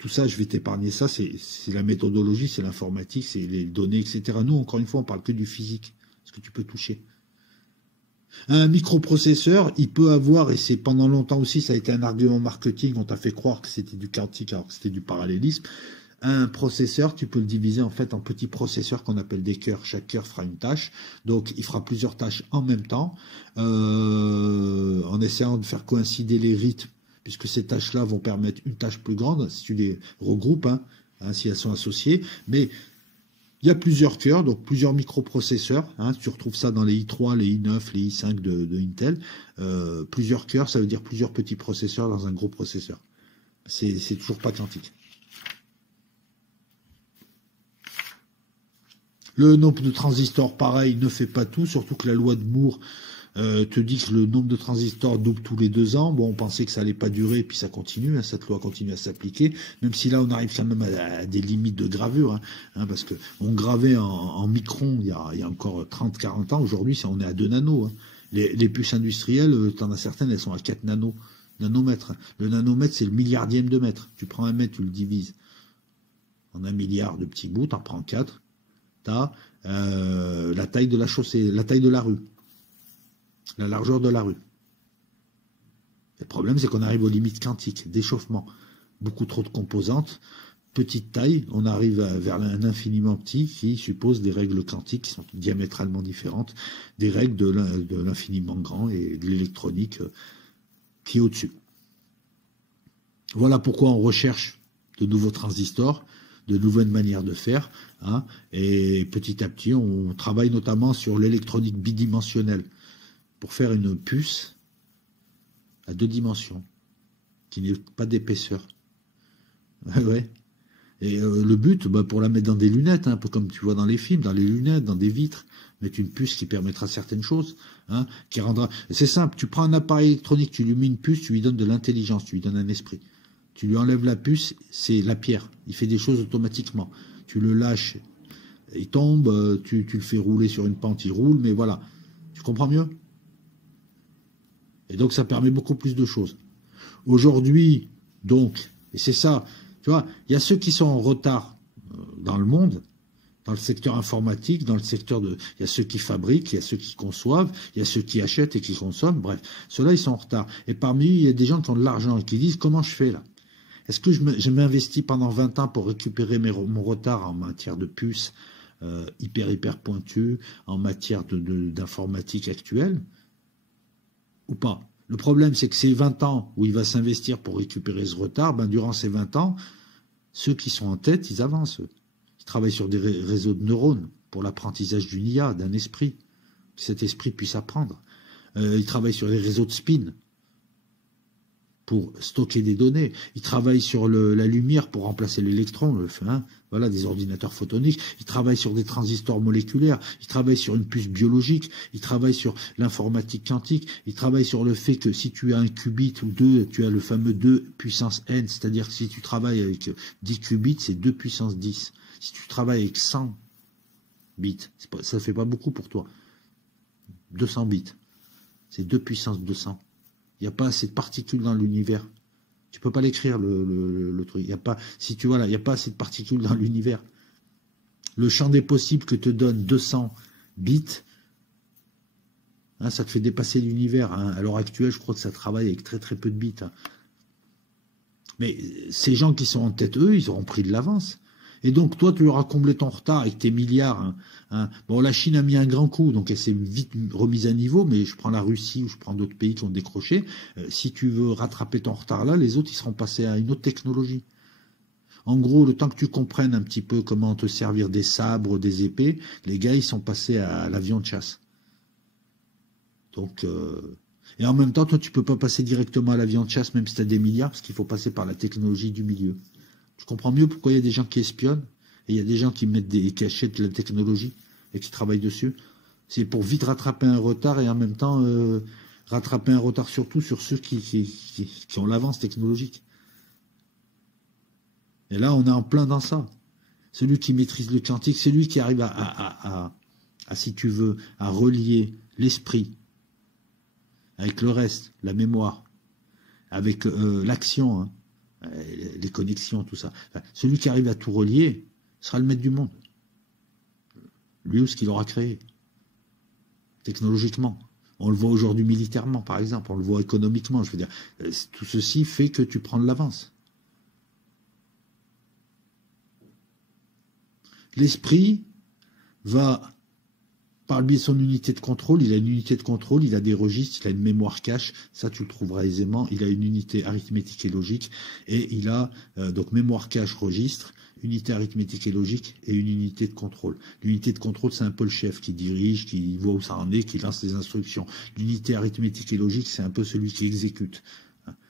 Tout ça, je vais t'épargner ça, c'est la méthodologie, c'est l'informatique, c'est les données, etc. Nous, encore une fois, on parle que du physique. Ce que tu peux toucher. Un microprocesseur, il peut avoir, et c'est pendant longtemps aussi, ça a été un argument marketing, on t'a fait croire que c'était du quantique alors que c'était du parallélisme. Un processeur, tu peux le diviser en fait en petits processeurs qu'on appelle des cœurs. Chaque cœur fera une tâche, donc il fera plusieurs tâches en même temps, en essayant de faire coïncider les rythmes, puisque ces tâches-là vont permettre une tâche plus grande, si tu les regroupes, si elles sont associées, mais il y a plusieurs cœurs, donc plusieurs microprocesseurs. Tu retrouves ça dans les i3, les i9, les i5 de Intel. Plusieurs cœurs, ça veut dire plusieurs petits processeurs dans un gros processeur. C'est toujours pas quantique. Le nombre de transistors, pareil, ne fait pas tout, surtout que la loi de Moore te dit que le nombre de transistors double tous les 2 ans. Bon, on pensait que ça allait pas durer, puis ça continue, cette loi continue à s'appliquer, même si là on arrive quand même à des limites de gravure, parce que on gravait en micron il y a encore 30-40 ans, aujourd'hui on est à 2 nanos. Les puces industrielles, t'en as certaines, elles sont à 4 nanomètres. Le nanomètre, c'est le milliardième de mètre. Tu prends un mètre, tu le divises en 1 milliard de petits bouts, t'en prends 4, t'as la taille de la chaussée, la taille de la rue. La largeur de la rue. Le problème, c'est qu'on arrive aux limites quantiques, d'échauffement. Beaucoup trop de composantes, petite taille, on arrive vers un infiniment petit qui suppose des règles quantiques qui sont diamétralement différentes, des règles de l'infiniment grand et de l'électronique qui est au-dessus. Voilà pourquoi on recherche de nouveaux transistors, de nouvelles manières de faire, et petit à petit, on travaille notamment sur l'électronique bidimensionnelle, pour faire une puce à 2 dimensions, qui n'est pas d'épaisseur. Ouais. Et le but, pour la mettre dans des lunettes, un peu comme tu vois dans les films, dans les lunettes, dans des vitres, mettre une puce qui permettra certaines choses, qui rendra... C'est simple, tu prends un appareil électronique, tu lui mets une puce, tu lui donnes de l'intelligence, tu lui donnes un esprit. Tu lui enlèves la puce, c'est la pierre, il fait des choses automatiquement. Tu le lâches, il tombe, tu le fais rouler sur une pente, il roule, mais voilà. Tu comprends mieux ? Et donc, ça permet beaucoup plus de choses. Aujourd'hui, donc, et c'est ça, tu vois, il y a ceux qui sont en retard dans le monde, dans le secteur informatique, dans le secteur de... Il y a ceux qui fabriquent, il y a ceux qui conçoivent, il y a ceux qui achètent et qui consomment, bref. Ceux-là, ils sont en retard. Et parmi eux, il y a des gens qui ont de l'argent et qui disent, comment je fais là? Est-ce que je m'investis pendant 20 ans pour récupérer mon retard en matière de puces hyper pointues, en matière d'informatique actuelle? Ou pas. Le problème, c'est que ces 20 ans où il va s'investir pour récupérer ce retard, durant ces 20 ans, ceux qui sont en tête, ils avancent. Ils travaillent sur des réseaux de neurones pour l'apprentissage d'une IA, d'un esprit, que cet esprit puisse apprendre. Ils travaillent sur les réseaux de spin. pour stocker des données. Ils travaillent sur la lumière pour remplacer l'électron, voilà, des ordinateurs photoniques. Ils travaillent sur des transistors moléculaires. Ils travaillent sur une puce biologique. Ils travaillent sur l'informatique quantique. Ils travaillent sur le fait que si tu as un qubit ou deux, tu as le fameux 2 puissance n, c'est-à-dire que si tu travailles avec 10 qubits, c'est 2 puissance 10. Si tu travailles avec 100 bits, ça ne fait pas beaucoup pour toi. 200 bits, c'est 2 puissance 200. Il n'y a pas assez de particules dans l'univers. Tu peux pas l'écrire le truc. Il y a pas, si tu vois là, il n'y a pas assez de particules dans l'univers. Le champ des possibles que te donne 200 bits, ça te fait dépasser l'univers. À l'heure actuelle, je crois que ça travaille avec très très peu de bits. Mais ces gens qui sont en tête, eux, ils auront pris de l'avance. Et donc, toi, tu leur as comblé ton retard avec tes milliards. Bon, la Chine a mis un grand coup, donc elle s'est vite remise à niveau, mais je prends la Russie ou je prends d'autres pays qui ont décroché. Si tu veux rattraper ton retard là, les autres, ils seront passés à une autre technologie. En gros, le temps que tu comprennes un petit peu comment te servir des sabres, des épées, les gars, ils sont passés à l'avion de chasse. Donc, et en même temps, toi, tu peux pas passer directement à l'avion de chasse, même si tu as des milliards, parce qu'il faut passer par la technologie du milieu. Je comprends mieux pourquoi il y a des gens qui espionnent et il y a des gens qui qui achètent la technologie et qui travaillent dessus. C'est pour vite rattraper un retard et en même temps rattraper un retard surtout sur ceux qui ont l'avance technologique. Et là, on est en plein dans ça. Celui qui maîtrise le quantique, c'est lui qui arrive à, si tu veux, à relier l'esprit avec le reste, la mémoire, avec l'action, les connexions, tout ça. Enfin, celui qui arrive à tout relier sera le maître du monde. Lui ou ce qu'il aura créé. Technologiquement. On le voit aujourd'hui militairement, par exemple. On le voit économiquement. Je veux dire, tout ceci fait que tu prends de l'avance. L'esprit va, par le biais de son unité de contrôle, il a une unité de contrôle, il a des registres, il a une mémoire cache, ça tu le trouveras aisément, il a une unité arithmétique et logique, et il a donc mémoire cache, registre, unité arithmétique et logique, et une unité de contrôle. L'unité de contrôle, c'est un peu le chef qui dirige, qui voit où ça en est, qui lance les instructions. L'unité arithmétique et logique, c'est un peu celui qui exécute.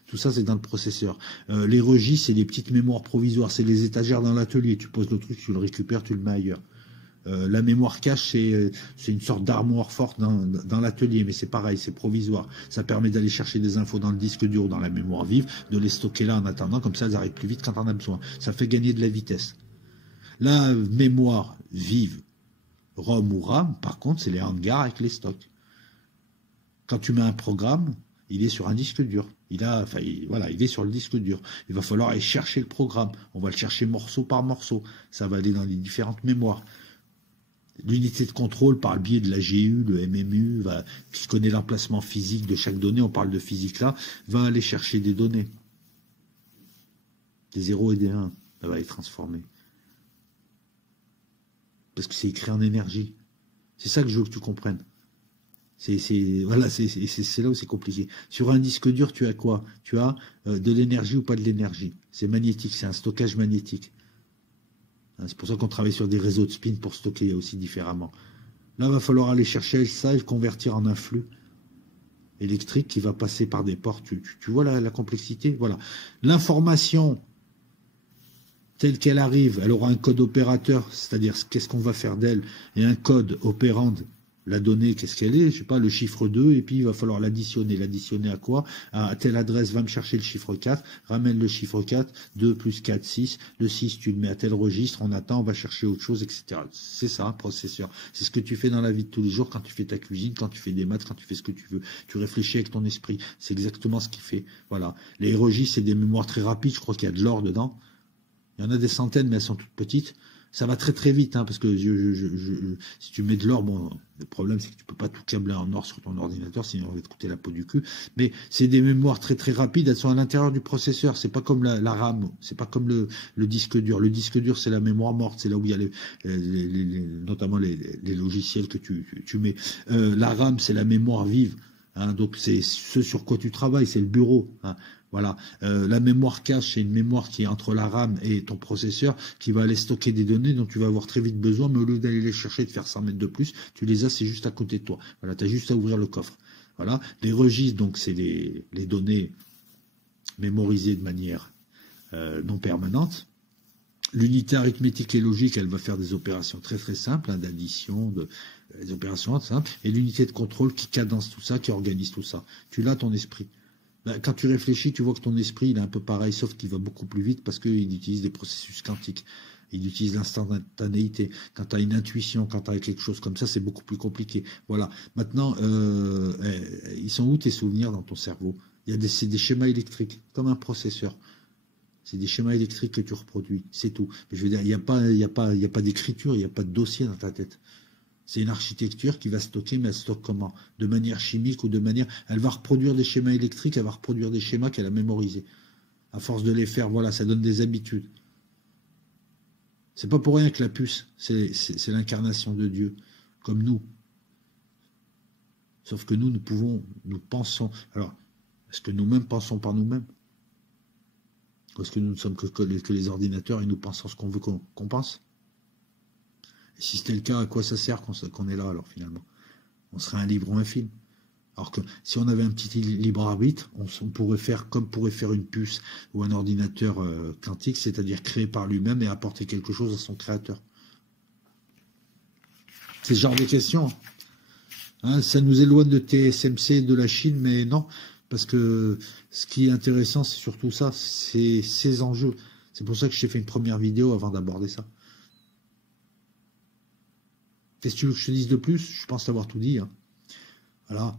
Tout ça, c'est dans le processeur. Les registres, c'est des petites mémoires provisoires, c'est les étagères dans l'atelier. Tu poses le truc, tu le récupères, tu le mets ailleurs. La mémoire cache, c'est une sorte d'armoire forte dans l'atelier, mais c'est pareil, c'est provisoire. Ça permet d'aller chercher des infos dans le disque dur ou dans la mémoire vive, de les stocker là en attendant, comme ça elles arrivent plus vite quand on a besoin. Ça fait gagner de la vitesse. La mémoire vive, ROM ou RAM, par contre, c'est les hangars avec les stocks. Quand tu mets un programme, il est sur un disque dur. Il est sur le disque dur. Il va falloir aller chercher le programme. On va le chercher morceau par morceau. Ça va aller dans les différentes mémoires. L'unité de contrôle, par le biais de la GU, le MMU, qui connaît l'emplacement physique de chaque donnée, on parle de physique là, va aller chercher des données. Des 0 et des 1. Elle va les transformer. Parce que c'est écrit en énergie. C'est ça que je veux que tu comprennes. C'est là où c'est compliqué. Sur un disque dur, tu as quoi? Tu as de l'énergie ou pas de l'énergie. C'est magnétique, c'est un stockage magnétique. C'est pour ça qu'on travaille sur des réseaux de spin pour stocker aussi différemment. Là, il va falloir aller chercher ça et le convertir en un flux électrique qui va passer par des portes. Tu vois la complexité? Voilà. L'information telle qu'elle arrive, elle aura un code opérateur, c'est-à-dire qu'est-ce qu'on va faire d'elle, et un code opérand. La donnée, qu'est-ce qu'elle est? Je sais pas, le chiffre 2, et puis il va falloir l'additionner. L'additionner à quoi? À telle adresse, va me chercher le chiffre 4, ramène le chiffre 4, 2 plus 4, 6. Le 6, tu le mets à tel registre, on attend, on va chercher autre chose, etc. C'est ça, un processeur. C'est ce que tu fais dans la vie de tous les jours, quand tu fais ta cuisine, quand tu fais des maths, quand tu fais ce que tu veux. Tu réfléchis avec ton esprit. C'est exactement ce qu'il fait. Voilà. Les registres, c'est des mémoires très rapides. Je crois qu'il y a de l'or dedans. Il y en a des centaines, mais elles sont toutes petites. Ça va très très vite, parce que si tu mets de l'or, bon, le problème c'est que tu peux pas tout câbler en or sur ton ordinateur, sinon on va te coûter la peau du cul. Mais c'est des mémoires très très rapides, elles sont à l'intérieur du processeur. C'est pas comme la RAM, c'est pas comme le disque dur. Le disque dur, c'est la mémoire morte, c'est là où il y a notamment les logiciels que tu mets. La RAM, c'est la mémoire vive. Donc c'est ce sur quoi tu travailles, c'est le bureau. Voilà. La mémoire cache, c'est une mémoire qui est entre la RAM et ton processeur, qui va aller stocker des données dont tu vas avoir très vite besoin, mais au lieu d'aller les chercher et de faire 100 mètres de plus, tu les as, c'est juste à côté de toi. Voilà, tu as juste à ouvrir le coffre. Voilà. Les registres, donc c'est les données mémorisée de manière non permanente. L'unité arithmétique et logique, elle va faire des opérations très très simples, hein, d'addition, des opérations simples, et l'unité de contrôle qui cadence tout ça, qui organise tout ça. Tu l'as, ton esprit. Ben, quand tu réfléchis, tu vois que ton esprit, il est un peu pareil, sauf qu'il va beaucoup plus vite parce qu'il utilise des processus quantiques. Il utilise l'instantanéité. Quand tu as une intuition, quand tu as quelque chose comme ça, c'est beaucoup plus compliqué. Voilà. Maintenant, ils sont où tes souvenirs dans ton cerveau? C'est des schémas électriques, comme un processeur. C'est des schémas électriques que tu reproduis, c'est tout. Mais je veux dire, il n'y a pas d'écriture, il n'y a pas de dossier dans ta tête. C'est une architecture qui va stocker, mais elle stocke comment? De manière chimique ou de manière... Elle va reproduire des schémas électriques, elle va reproduire des schémas qu'elle a mémorisés. À force de les faire, voilà, ça donne des habitudes. C'est pas pour rien que la puce, c'est l'incarnation de Dieu, comme nous. Sauf que nous pensons... Alors, est-ce que nous-mêmes pensons par nous-mêmes? Parce que nous ne sommes que les ordinateurs et nous pensons ce qu'on veut qu'on pense. Et si c'était le cas, à quoi ça sert qu'on est là alors finalement? On serait un livre ou un film. Alors que si on avait un petit libre arbitre, on pourrait faire comme pourrait faire une puce ou un ordinateur quantique, c'est-à-dire créer par lui-même et apporter quelque chose à son créateur. C'est ce genre de questions. Hein, ça nous éloigne de TSMC, de la Chine, mais non. Parce que ce qui est intéressant, c'est surtout ça, c'est ces enjeux. C'est pour ça que je t'ai fait une première vidéo avant d'aborder ça. Qu'est-ce que tu veux que je te dise de plus? Je pense t'avoir tout dit. Hein. Voilà.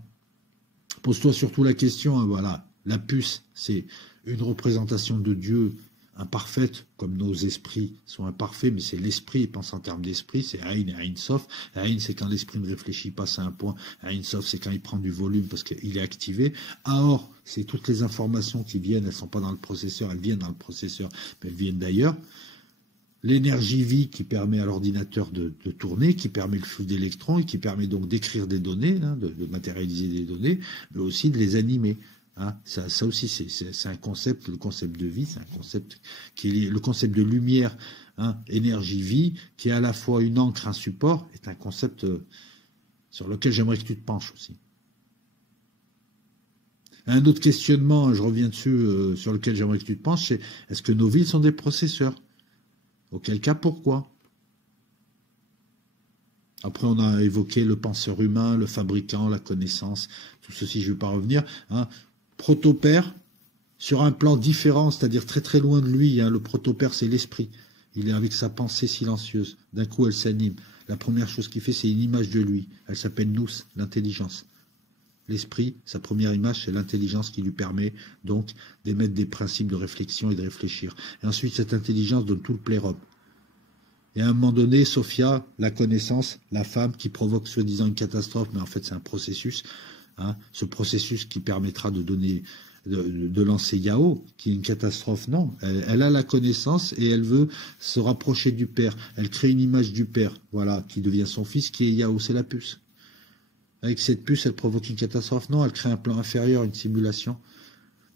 Pose-toi surtout la question. Hein, voilà. La puce, c'est une représentation de Dieu imparfaite, comme nos esprits sont imparfaits, mais c'est l'esprit, il pense en termes d'esprit, c'est Aïn et Aïn Sof. Aïn, c'est quand l'esprit ne réfléchit pas, c'est un point. Aïn Sof, c'est quand il prend du volume parce qu'il est activé. Aor, c'est toutes les informations qui viennent, elles ne sont pas dans le processeur, elles viennent dans le processeur, mais elles viennent d'ailleurs. L'énergie vie qui permet à l'ordinateur de tourner, qui permet le flux d'électrons et qui permet donc d'écrire des données, hein, de matérialiser des données, mais aussi de les animer. Hein, ça aussi, c'est un concept, le concept de vie, c'est un concept qui est le concept de lumière, hein, énergie-vie, qui est à la fois une encre, un support, est un concept sur lequel j'aimerais que tu te penches aussi. Un autre questionnement, je reviens dessus, sur lequel j'aimerais que tu te penches, c'est est-ce que nos villes sont des processeurs? Auquel cas, pourquoi? Après, on a évoqué le penseur humain, le fabricant, la connaissance, tout ceci, je ne vais pas revenir, hein. Protopère, sur un plan différent, c'est-à-dire très très loin de lui, hein, le protopère c'est l'esprit, il est avec sa pensée silencieuse, d'un coup elle s'anime, la première chose qu'il fait c'est une image de lui, elle s'appelle nous, l'intelligence. L'esprit, sa première image c'est l'intelligence qui lui permet donc d'émettre des principes de réflexion et de réfléchir. Et ensuite cette intelligence donne tout le plérobe. Et à un moment donné, Sophia, la connaissance, la femme qui provoque soi-disant une catastrophe, mais en fait c'est un processus, hein, ce processus qui permettra de donner, de lancer Yao, qui est une catastrophe, non. Elle a la connaissance et elle veut se rapprocher du père. Elle crée une image du père, voilà, qui devient son fils, qui est Yao, c'est la puce. Avec cette puce, elle provoque une catastrophe, non, elle crée un plan inférieur, une simulation,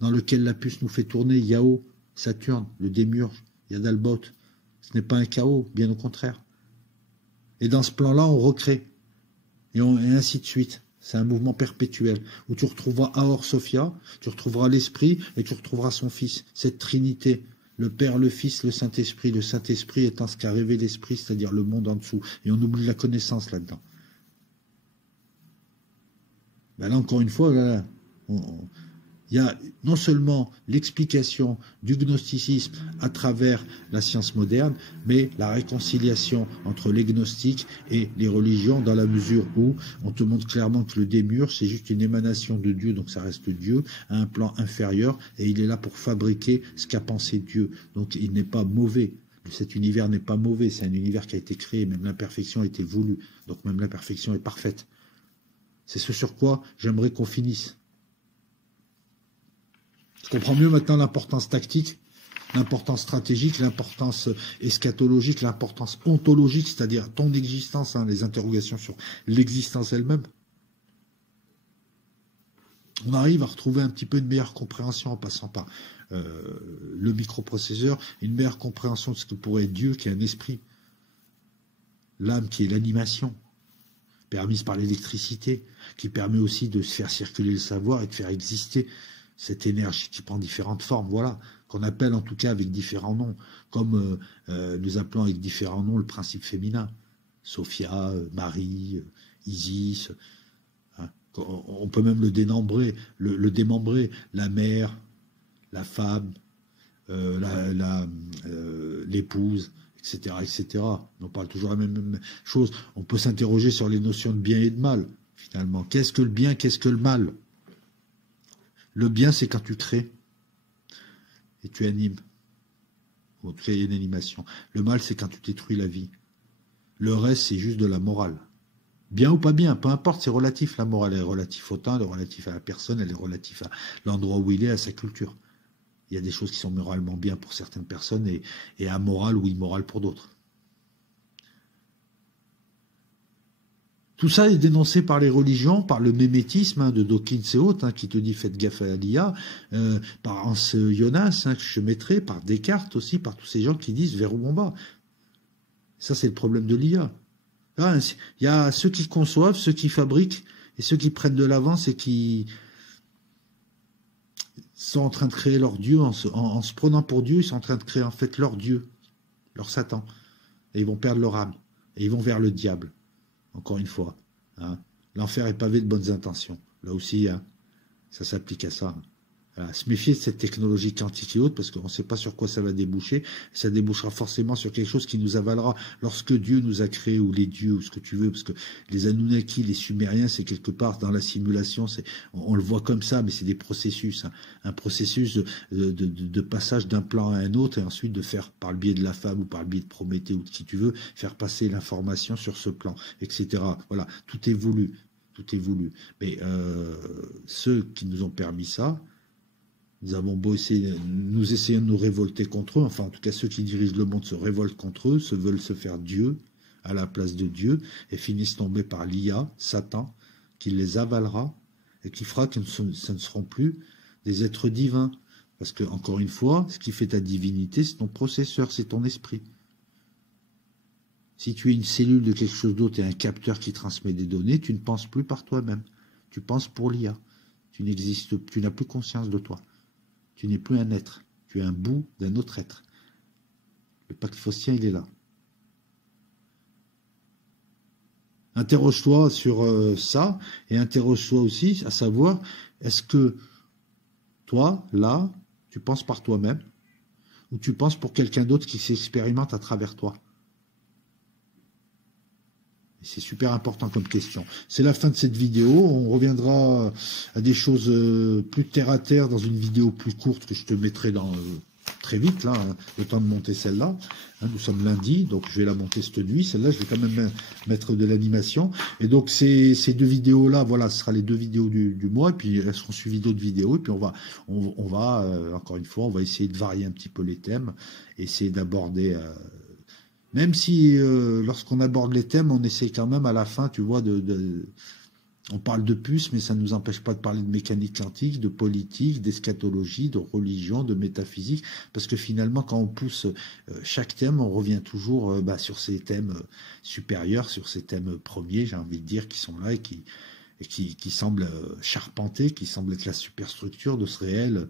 dans lequel la puce nous fait tourner Yao, Saturne, le démiurge, Yadalbot. Ce n'est pas un chaos, bien au contraire. Et dans ce plan-là, on recrée. Et ainsi de suite. C'est un mouvement perpétuel, où tu retrouveras Aor Sophia, tu retrouveras l'Esprit, et tu retrouveras son Fils. Cette trinité, le Père, le Fils, le Saint-Esprit. Le Saint-Esprit étant ce qu'a rêvé l'Esprit, c'est-à-dire le monde en dessous. Et on oublie la connaissance là-dedans. Ben là, encore une fois, là, il y a non seulement l'explication du gnosticisme à travers la science moderne, mais la réconciliation entre les gnostiques et les religions, dans la mesure où on te montre clairement que le démiurge, c'est juste une émanation de Dieu, donc ça reste Dieu, à un plan inférieur, et il est là pour fabriquer ce qu'a pensé Dieu. Donc il n'est pas mauvais. Cet univers n'est pas mauvais, c'est un univers qui a été créé, même l'imperfection a été voulue, donc même l'imperfection est parfaite. C'est ce sur quoi j'aimerais qu'on finisse. Je comprends mieux maintenant l'importance tactique, l'importance stratégique, l'importance eschatologique, l'importance ontologique, c'est-à-dire ton existence, hein, les interrogations sur l'existence elle-même. On arrive à retrouver un petit peu une meilleure compréhension en passant par le microprocesseur, une meilleure compréhension de ce que pourrait être Dieu, qui est un esprit. L'âme qui est l'animation, permise par l'électricité, qui permet aussi de faire circuler le savoir et de faire exister cette énergie qui prend différentes formes, voilà, qu'on appelle en tout cas avec différents noms, comme nous appelons avec différents noms le principe féminin, Sophia, Marie, Isis, hein. On peut même le démembrer, la mère, la femme, l'épouse, etc., etc. On parle toujours la même chose. On peut s'interroger sur les notions de bien et de mal, finalement. Qu'est-ce que le bien, qu'est-ce que le mal? Le bien, c'est quand tu crées et tu animes. Ou en tout cas, il y a une animation. Le mal, c'est quand tu détruis la vie. Le reste, c'est juste de la morale. Bien ou pas bien, peu importe, c'est relatif. La morale, elle est relative au temps, elle est relative à la personne, elle est relative à l'endroit où il est, à sa culture. Il y a des choses qui sont moralement bien pour certaines personnes et amorales ou immorales pour d'autres. Tout ça est dénoncé par les religions, par le mémétisme de Dawkins et autres, qui te dit faites gaffe à l'IA, par Hans Jonas, que je mettrai, par Descartes aussi, par tous ces gens qui disent vers où on va. Ça, c'est le problème de l'IA. Il y a ceux qui conçoivent, ceux qui fabriquent, et ceux qui prennent de l'avance et qui sont en train de créer leur Dieu, en se prenant pour Dieu, ils sont en train de créer en fait leur Dieu, leur Satan. Et ils vont perdre leur âme. Et ils vont vers le diable. Encore une fois. Hein. L'enfer est pavé de bonnes intentions. Là aussi, hein, ça s'applique à ça. Voilà, se méfier de cette technologie quantique et autres, parce qu'on ne sait pas sur quoi ça va déboucher. Ça débouchera forcément sur quelque chose qui nous avalera lorsque Dieu nous a créés, ou les dieux, ou ce que tu veux, parce que les Anunnaki, les Sumériens, c'est quelque part dans la simulation, on le voit comme ça, mais c'est des processus. Hein, un processus de passage d'un plan à un autre, et ensuite de faire, par le biais de la femme, ou par le biais de Prométhée, ou de qui tu veux, faire passer l'information sur ce plan, etc. Voilà, tout est voulu. Tout est voulu. Mais ceux qui nous ont permis ça, nous avons beau essayer, nous essayons de nous révolter contre eux, enfin en tout cas ceux qui dirigent le monde se révoltent contre eux, veulent se faire Dieu à la place de Dieu, et finissent tombés par l'IA, Satan, qui les avalera, et qui fera que ce ne seront plus des êtres divins. Parce que, encore une fois, ce qui fait ta divinité, c'est ton processeur, c'est ton esprit. Si tu es une cellule de quelque chose d'autre et un capteur qui transmet des données, tu ne penses plus par toi-même. Tu penses pour l'IA. Tu n'as plus conscience de toi. Tu n'es plus un être, tu es un bout d'un autre être. Le pacte faustien, il est là. Interroge-toi sur ça, et interroge-toi aussi à savoir, est-ce que toi, là, tu penses par toi-même, ou tu penses pour quelqu'un d'autre qui s'expérimente à travers toi? C'est super important comme question. C'est la fin de cette vidéo. On reviendra à des choses plus terre à terre dans une vidéo plus courte que je te mettrai dans très vite, là, hein, le temps de monter celle-là. Hein, nous sommes lundi, donc je vais la monter cette nuit. Celle-là, je vais quand même mettre de l'animation. Et donc, ces deux vidéos-là, voilà, ce sera les deux vidéos du mois. Et puis, elles seront suivies d'autres vidéos. Et puis, on va encore une fois, on va essayer de varier un petit peu les thèmes. Essayer d'aborder... même si, lorsqu'on aborde les thèmes, on essaie quand même à la fin, tu vois, on parle de puces, mais ça ne nous empêche pas de parler de mécanique quantique, de politique, d'eschatologie, de religion, de métaphysique, parce que finalement, quand on pousse chaque thème, on revient toujours sur ces thèmes supérieurs, sur ces thèmes premiers, j'ai envie de dire, qui sont là et qui semblent charpenter, qui semblent être la superstructure de ce réel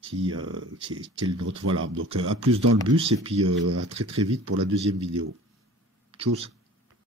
qui est le nôtre. Voilà, donc à plus dans le bus, et puis à très très vite pour la deuxième vidéo. Tchuss.